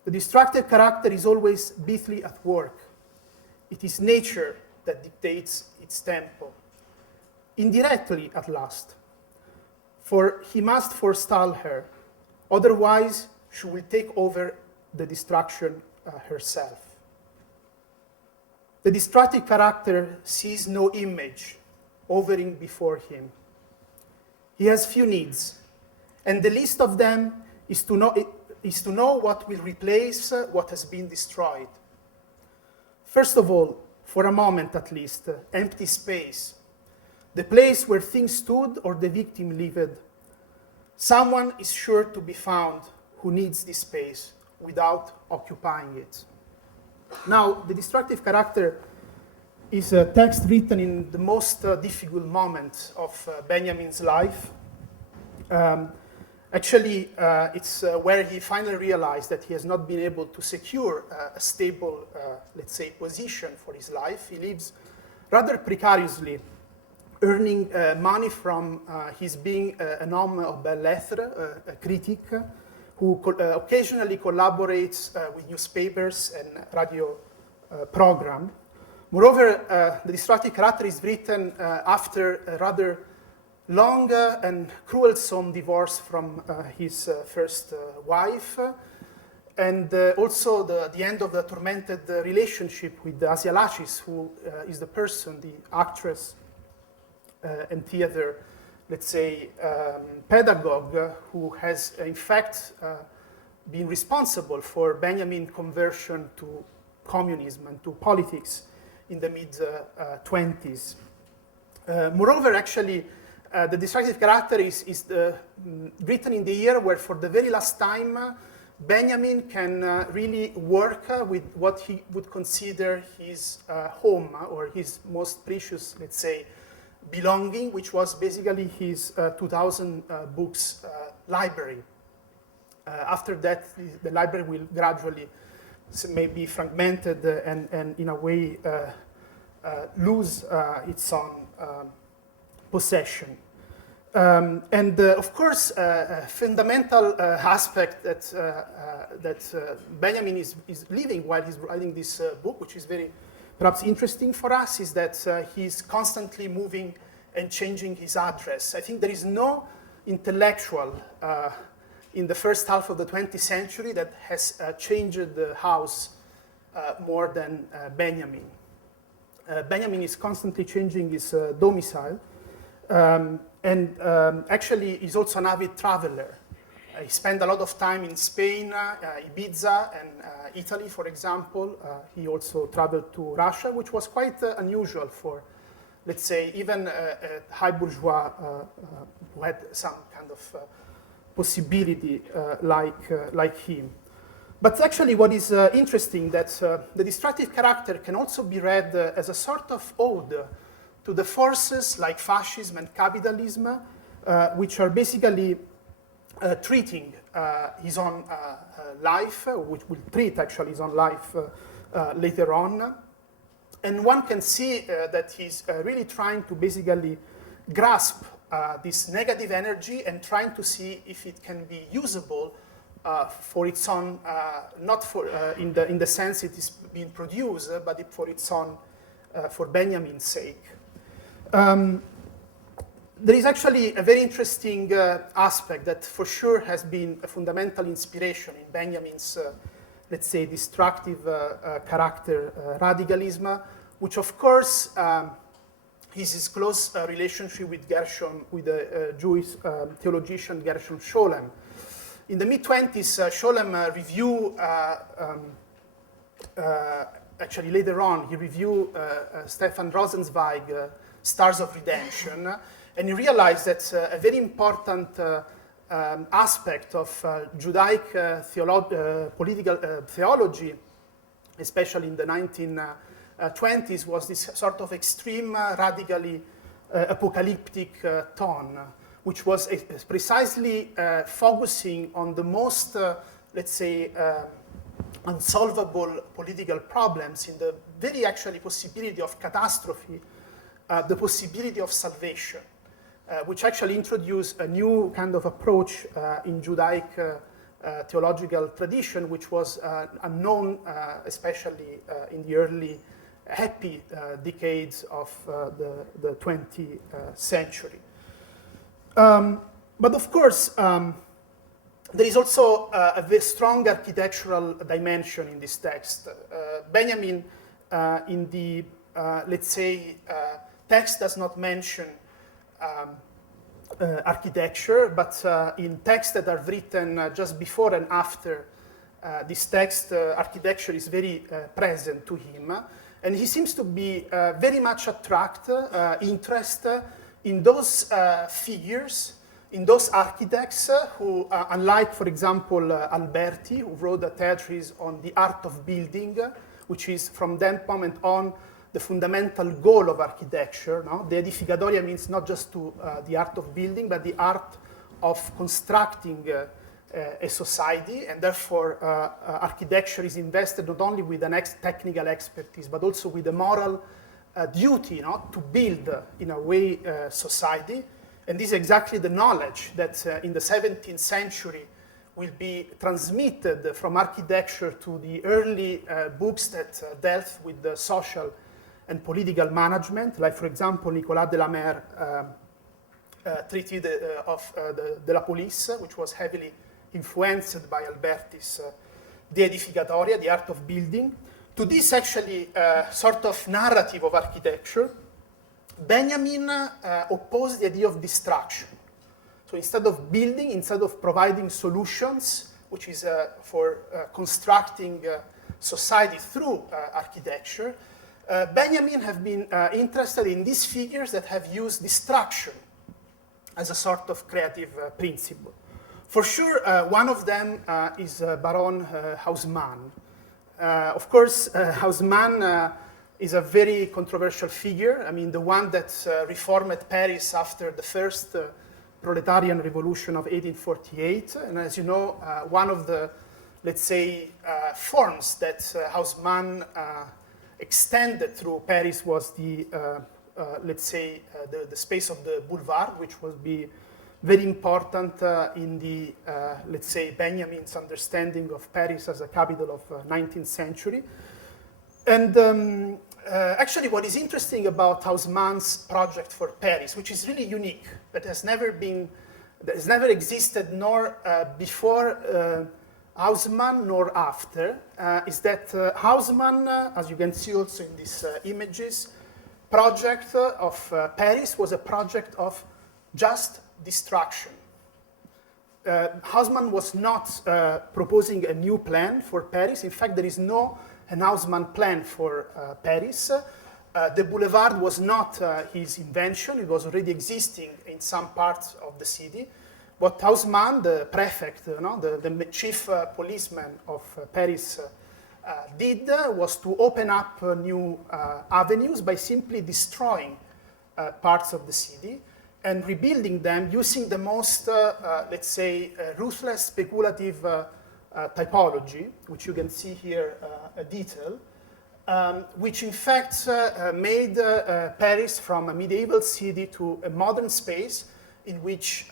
The destructive character is always busily at work. It is nature that dictates its tempo, indirectly at last, for he must forestall her, otherwise she will take over the destruction herself. The destructive character sees no image hovering before him. He has few needs, and the least of them is to know what will replace what has been destroyed. First of all, for a moment at least, empty space, the place where things stood or the victim lived. Someone is sure to be found who needs this space without occupying it. Now, the destructive character is a text written in the most difficult moment of Benjamin's life. Actually, it's where he finally realized that he has not been able to secure a stable, let's say, position for his life. He lives rather precariously, earning money from his being an homme of belles lettres, a critic, who occasionally collaborates with newspapers and radio program. Moreover, the destructive character is written after a rather long and cruelsome divorce from his first wife, and also the end of the tormented relationship with Asia Lachis, who is the person, the actress and theater, let's say, pedagogue, who has in fact been responsible for Benjamin's conversion to communism and to politics in the mid-20s. Moreover, actually, the destructive character is written in the year where, for the very last time, Benjamin can really work with what he would consider his home or his most precious, let's say, belonging, which was basically his 2,000 books library. After that, the library will gradually maybe fragmented and in a way lose its own possession. Of course, a fundamental aspect that Benjamin is living while he's writing this book, which is very perhaps interesting for us, is that he's constantly moving and changing his address. I think there is no intellectual in the first half of the 20th century that has changed the house more than Benjamin. Benjamin is constantly changing his domicile, and actually he's also an avid traveler. He spent a lot of time in Spain, Ibiza, and Italy, for example. He also traveled to Russia, which was quite unusual for, let's say, even a high bourgeois who had some kind of possibility like him. But actually what is interesting that the destructive character can also be read as a sort of ode to the forces like fascism and capitalism, which are basically treating his own life, which will treat actually his own life later on. And one can see that he's really trying to basically grasp this negative energy and trying to see if it can be usable for its own, not for in the sense it is being produced, but for its own, for Benjamin's sake. There is actually a very interesting aspect that for sure has been a fundamental inspiration in Benjamin's, let's say, destructive character, radicalism, which of course is his close relationship with Gershom, with the Jewish theologian Gershom Scholem. In the mid-20s, Scholem reviewed, actually later on, he reviewed Stefan Rosenzweig, Stars of Redemption, and he realized that a very important aspect of Judaic political theology, especially in the 1920s, was this sort of extreme, radically apocalyptic tone, which was precisely focusing on the most, let's say, unsolvable political problems, in the very actually possibility of catastrophe, the possibility of salvation, which actually introduced a new kind of approach in Judaic theological tradition, which was unknown, especially in the early happy decades of the 20th century. But of course, there is also a very strong architectural dimension in this text. Benjamin, in the, let's say, text does not mention architecture, but in texts that are written just before and after this text, architecture is very present to him. And he seems to be very much interested in those figures, in those architects who, unlike, for example, Alberti, who wrote a treatise on the art of building, which is from that moment on the fundamental goal of architecture. No? The edificatoria means not just to the art of building, but the art of constructing a society, and therefore architecture is invested not only with an technical expertise, but also with a moral duty, to build, in a way, society. And this is exactly the knowledge that in the 17th century will be transmitted from architecture to the early books that dealt with the social and political management, like, for example, Nicolas de la Mer treatise de la Police, which was heavily influenced by Alberti's De Edificatoria, the art of building. To this actually sort of narrative of architecture, Benjamin opposed the idea of destruction. So instead of building, instead of providing solutions, which is for constructing society through architecture, Benjamin have been interested in these figures that have used destruction as a sort of creative principle. For sure, one of them is Baron Haussmann. Of course, Haussmann is a very controversial figure. I mean, the one that reformed Paris after the first proletarian revolution of 1848. And as you know, one of the, let's say, forms that Haussmann extended through Paris was the, let's say, the space of the boulevard, which would be very important in the, let's say, Benjamin's understanding of Paris as a capital of 19th century. And actually, what is interesting about Haussmann's project for Paris, which is really unique, that has never existed nor before Haussmann nor after, is that Haussmann, as you can see also in these images, project of Paris was a project of just destruction. Haussmann was not proposing a new plan for Paris. In fact, there is no an Haussmann plan for Paris. The boulevard was not his invention. It was already existing in some parts of the city. What Haussmann, the prefect, the chief policeman of Paris, did was to open up new avenues by simply destroying parts of the city and rebuilding them using the most, let's say, ruthless speculative typology, which you can see here a detail, which in fact made Paris from a medieval city to a modern space in which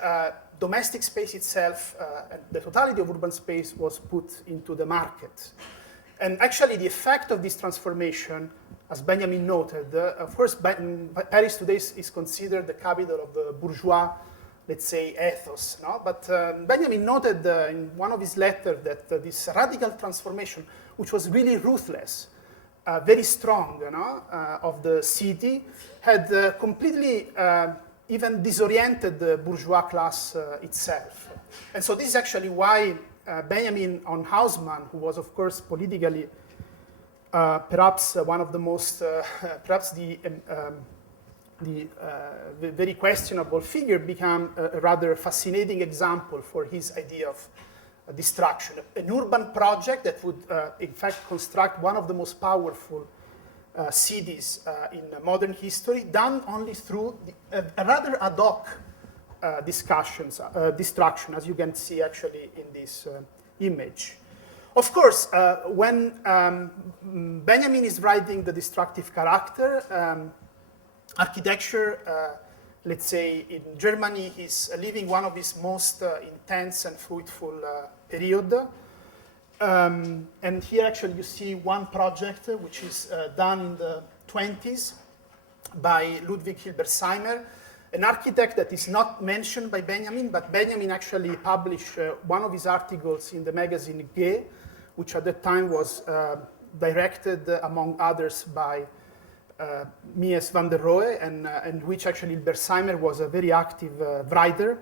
domestic space itself, and the totality of urban space was put into the market. And actually the effect of this transformation, as Benjamin noted, of course Paris today is considered the capital of the bourgeois, let's say, ethos, no? But Benjamin noted in one of his letters that this radical transformation, which was really ruthless, very strong, you know, of the city, had completely even disoriented the bourgeois class itself. And so this is actually why Benjamin on Haussmann, who was of course politically perhaps one of the most, perhaps the very questionable figure, became a rather fascinating example for his idea of destruction. An urban project that would in fact construct one of the most powerful cities in modern history, done only through a rather ad hoc destruction, as you can see actually in this image. Of course, when Benjamin is writing the destructive character, architecture, let's say in Germany, he's living one of his most intense and fruitful period. And here actually you see one project which is done in the 20s by Ludwig Hilberseimer, an architect that is not mentioned by Benjamin, but Benjamin actually published one of his articles in the magazine G, which at that time was directed, among others, by Mies van der Rohe, and which actually Hilberseimer was a very active writer.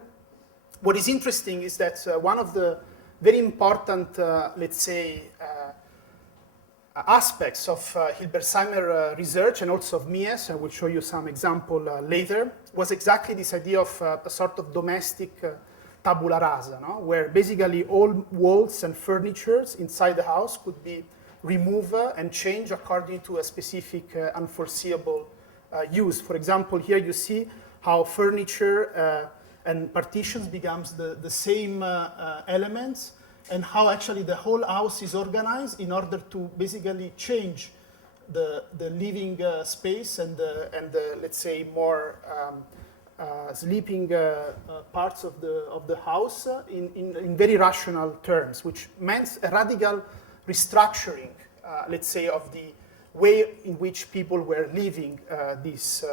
What is interesting is that one of the very important, let's say, aspects of Hilberseimer research and also of Mies, I will show you some example later, was exactly this idea of a sort of domestic tabula rasa, no? Where basically all walls and furnitures inside the house could be removed and changed according to a specific unforeseeable use. For example, here you see how furniture and partitions becomes the same elements, and how actually the whole house is organized in order to basically change the living space and the, let's say, more sleeping parts of the house in very rational terms, which meant a radical restructuring, let's say, of the way in which people were living these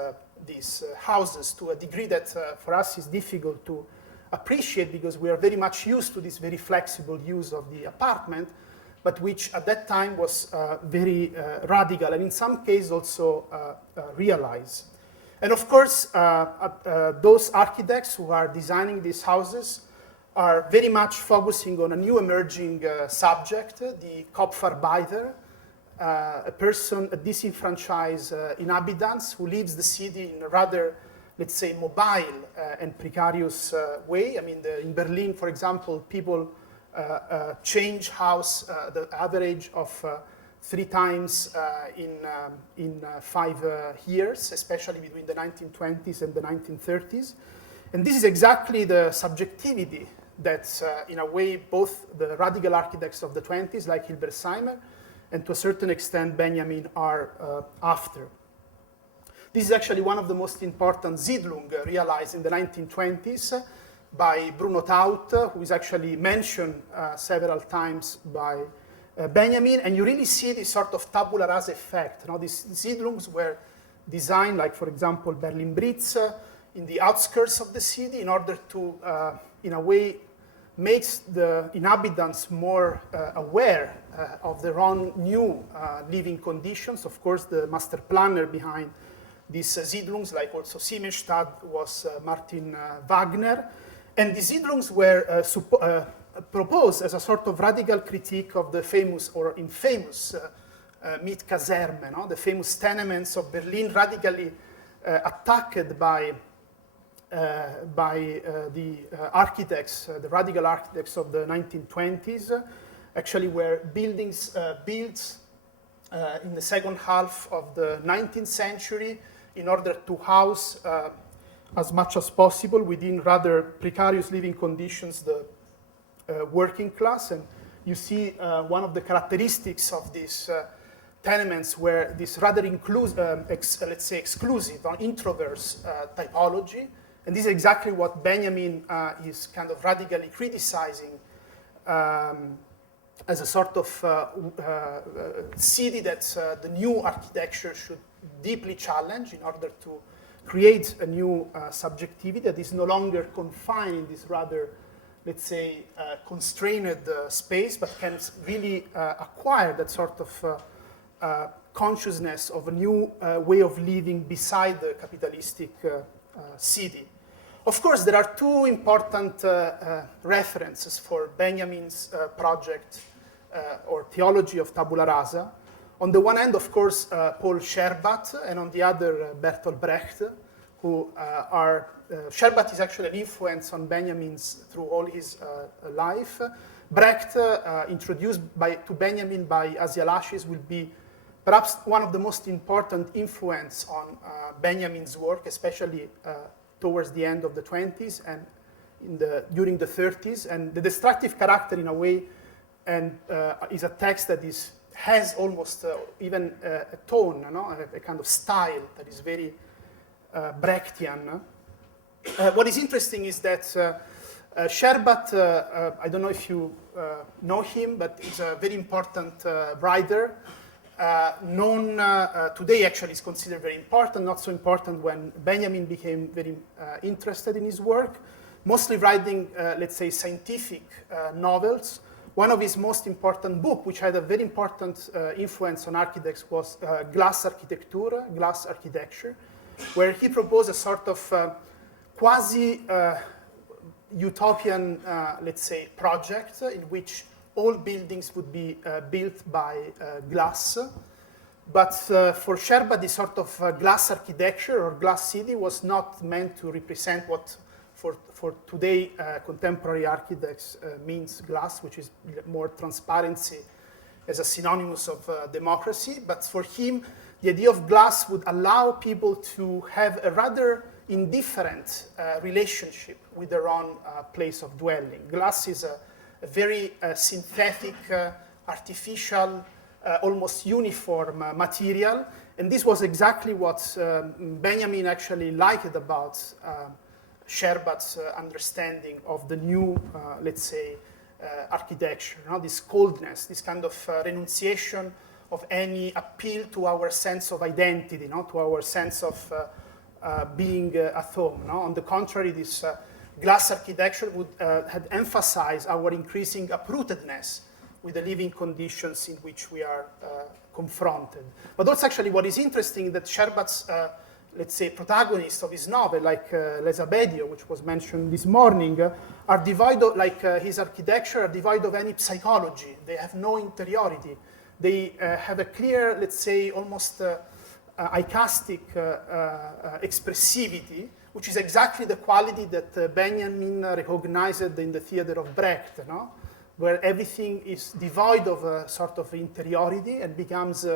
houses, to a degree that for us is difficult to appreciate, because we are very much used to this very flexible use of the apartment, but which at that time was very radical, and in some cases also realized. And of course, those architects who are designing these houses are very much focusing on a new emerging subject, the Kopfarbeiter, a person, a disenfranchised inhabitants who leaves the city in a rather, let's say, mobile and precarious way. I mean, in Berlin, for example, people change house the average of 3 times in 5 years, especially between the 1920s and the 1930s. And this is exactly the subjectivity that, in a way, both the radical architects of the 20s, like Hilberseimer, and to a certain extent Benjamin, are after. This is actually one of the most important Siedlung realized in the 1920s by Bruno Taut, who is actually mentioned several times by Benjamin, and you really see this sort of tabula rasa effect. You know, these Siedlungs were designed, like, for example, Berlin-Britz, in the outskirts of the city in order to, in a way, make the inhabitants more aware of their own new living conditions. Of course, the master planner behind these Siedlungs, like also Siemensstadt, was Martin Wagner. And the Siedlungs were proposed as a sort of radical critique of the famous or infamous Mietkaserne, no? The famous tenements of Berlin, radically attacked by the architects, the radical architects of the 1920s, actually were buildings built in the second half of the 19th century in order to house as much as possible within rather precarious living conditions the working class. And you see one of the characteristics of these tenements where this rather let's say exclusive or introverse typology. And this is exactly what Benjamin is kind of radically criticizing as a sort of city that the new architecture should deeply challenge in order to create a new subjectivity that is no longer confined in this rather, let's say, constrained space, but can really acquire that sort of consciousness of a new way of living beside the capitalistic city. Of course, there are two important references for Benjamin's project or theology of tabula rasa. On the one hand, of course, Paul Scherbat, and on the other, Bertolt Brecht, who Scherbat is actually an influence on Benjamin's through all his life. Brecht, introduced to Benjamin by Asia Laches, will be perhaps one of the most important influence on Benjamin's work, especially towards the end of the 20s and during the 30s. And the destructive character, in a way, is a text that has almost even a tone, a kind of style that is very Brechtian. What is interesting is that Scherbat, I don't know if you know him, but he's a very important writer, known today actually is considered very important, not so important when Benjamin became very interested in his work, mostly writing, let's say, scientific novels. One of his most important books, which had a very important influence on architects, was Glass Architecture, where he proposed a sort of quasi-utopian, let's say, project in which all buildings would be built by glass. But for Scherbat, this sort of glass architecture or glass city was not meant to represent what for today contemporary architects means glass, which is more transparency as a synonymous of democracy. But for him, the idea of glass would allow people to have a rather indifferent relationship with their own place of dwelling. Glass is a very synthetic, artificial, almost uniform material. And this was exactly what Benjamin actually liked about Scherbat's understanding of the new, let's say, architecture. This coldness, this kind of renunciation of any appeal to our sense of identity, to our sense of being at home. On the contrary, this glass architecture would had emphasized our increasing uprootedness with the living conditions in which we are confronted. But also actually what is interesting is that Scherbat's, let's say, protagonists of his novel, like Lesabedio, which was mentioned this morning, are devoid of, like his architecture, are devoid of any psychology. They have no interiority. They have a clear, let's say, almost iconistic expressivity, which is exactly the quality that Benjamin recognized in the theater of Brecht, where everything is devoid of a sort of interiority and becomes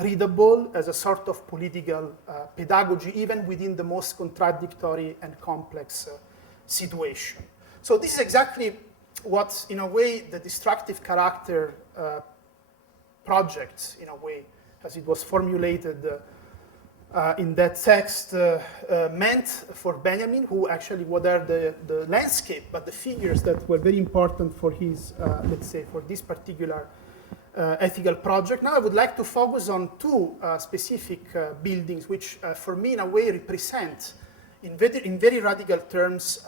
readable as a sort of political pedagogy, even within the most contradictory and complex situation. So this is exactly what, in a way, the destructive character project, in a way, as it was formulated in that text, meant for Benjamin, who actually were the landscape, but the figures that were very important for his, let's say, for this particular ethical project. Now I would like to focus on two specific buildings, which for me, in a way, represent, in very radical terms,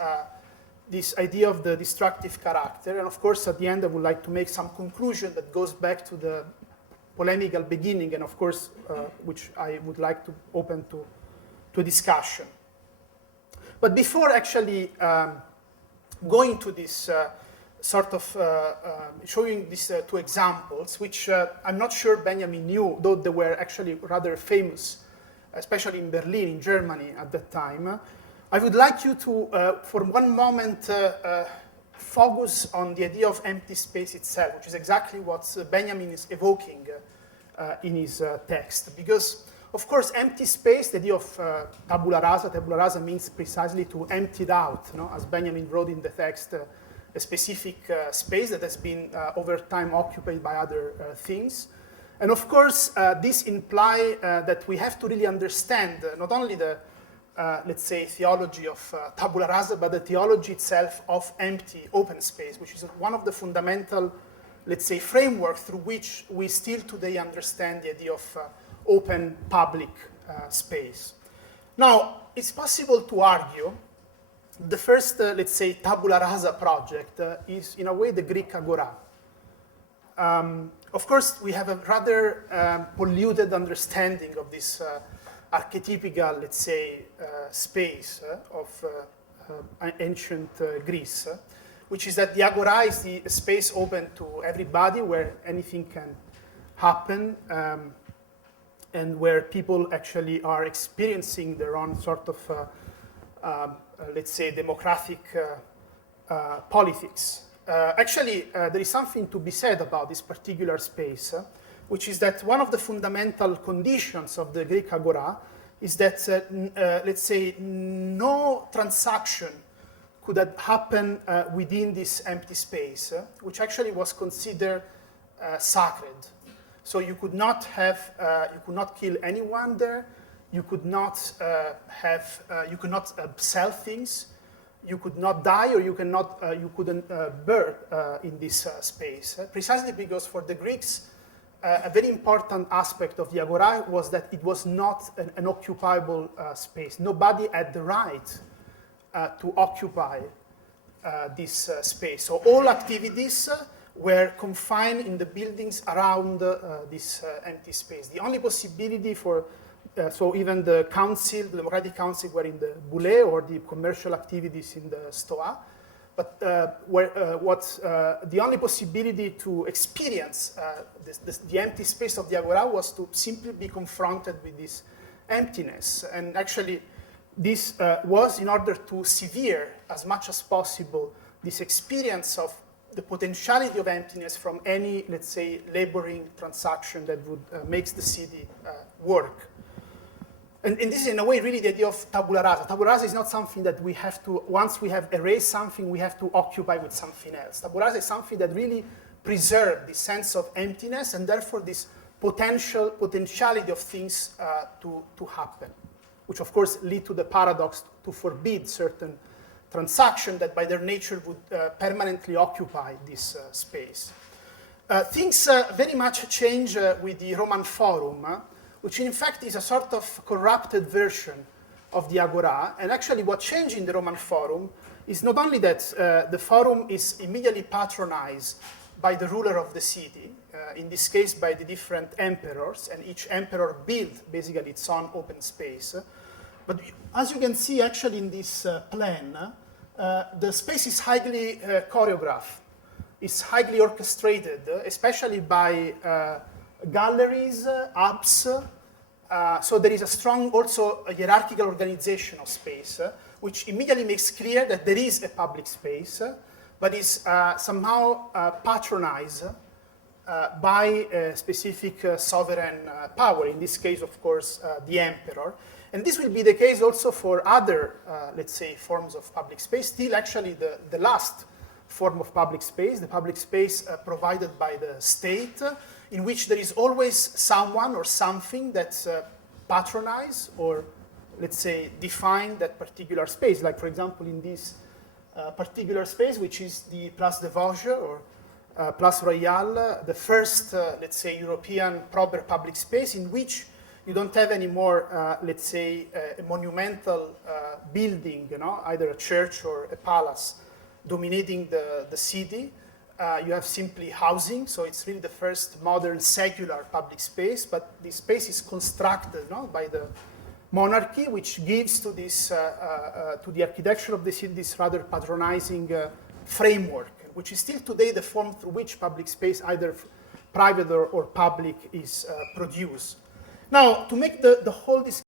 this idea of the destructive character. And of course, at the end, I would like to make some conclusion that goes back to the polemical beginning, and of course, which I would like to open to discussion. But before actually going to this sort of showing these two examples, which I'm not sure Benjamin knew, though they were actually rather famous, especially in Berlin, in Germany at that time, I would like you to, for one moment, focus on the idea of empty space itself, which is exactly what Benjamin is evoking in his text. Because, Of course, empty space, the idea of tabula rasa means precisely to empty it out, as Benjamin wrote in the text, a specific space that has been over time occupied by other things. And of course, this implies that we have to really understand not only the, let's say, theology of tabula rasa, but the theology itself of empty open space, which is one of the fundamental, let's say, framework through which we still today understand the idea of open public space. Now, it's possible to argue the first, let's say, tabula rasa project is, in a way, the Greek agora. Of course, we have a rather polluted understanding of this archetypical, let's say, space of ancient Greece, which is that the agora is the space open to everybody, where anything can happen, and where people actually are experiencing their own sort of, let's say, democratic politics. Actually, there is something to be said about this particular space, which is that one of the fundamental conditions of the Greek agora is that, let's say, no transaction could have happened within this empty space, which actually was considered sacred. So you could not have, you could not kill anyone there. You could not you could not sell things. You could not die, or you couldn't burn in this space. Precisely because for the Greeks, a very important aspect of the agora was that it was not an occupiable space. Nobody had the right to occupy this space. So all activities were confined in the buildings around this empty space. The only possibility for, so even the council, the democratic council, were in the boule, or the commercial activities in the stoa. But the only possibility to experience the empty space of the agora was to simply be confronted with this emptiness. And actually, this was in order to sever as much as possible this experience of the potentiality of emptiness from any, let's say, laboring transaction that would make the city work. And this is, in a way, really the idea of tabula rasa. Tabula rasa is not something that we have to, once we have erased something, we have to occupy with something else. Tabula rasa is something that really preserves the sense of emptiness, and therefore this potentiality of things to happen, which of course lead to the paradox to forbid certain transactions that by their nature would permanently occupy this space. Things very much change with the Roman Forum, which in fact is a sort of corrupted version of the agora. And actually what changed in the Roman Forum is not only that the Forum is immediately patronized by the ruler of the city, in this case by the different emperors, and each emperor built basically its own open space. But as you can see actually in this plan, the space is highly choreographed. It's highly orchestrated, especially by galleries, apse. So there is a strong also a hierarchical organization of space, which immediately makes clear that there is a public space, but is somehow patronized by a specific sovereign power, in this case, of course, the emperor. And this will be the case also for other, let's say, forms of public space. Still, actually, the last form of public space, the public space provided by the state, in which there is always someone or something that's patronized or, let's say, define that particular space. Like, for example, in this particular space, which is the Place des Vosges or Place Royale, the first, let's say, European proper public space in which you don't have anymore, let's say, a monumental building, either a church or a palace dominating the city. You have simply housing, so it's really the first modern secular public space, but this space is constructed by the monarchy, which gives to this, to the architecture of the city this rather patronizing framework, which is still today the form through which public space, either private or public, is produced. Now, to make the whole discussion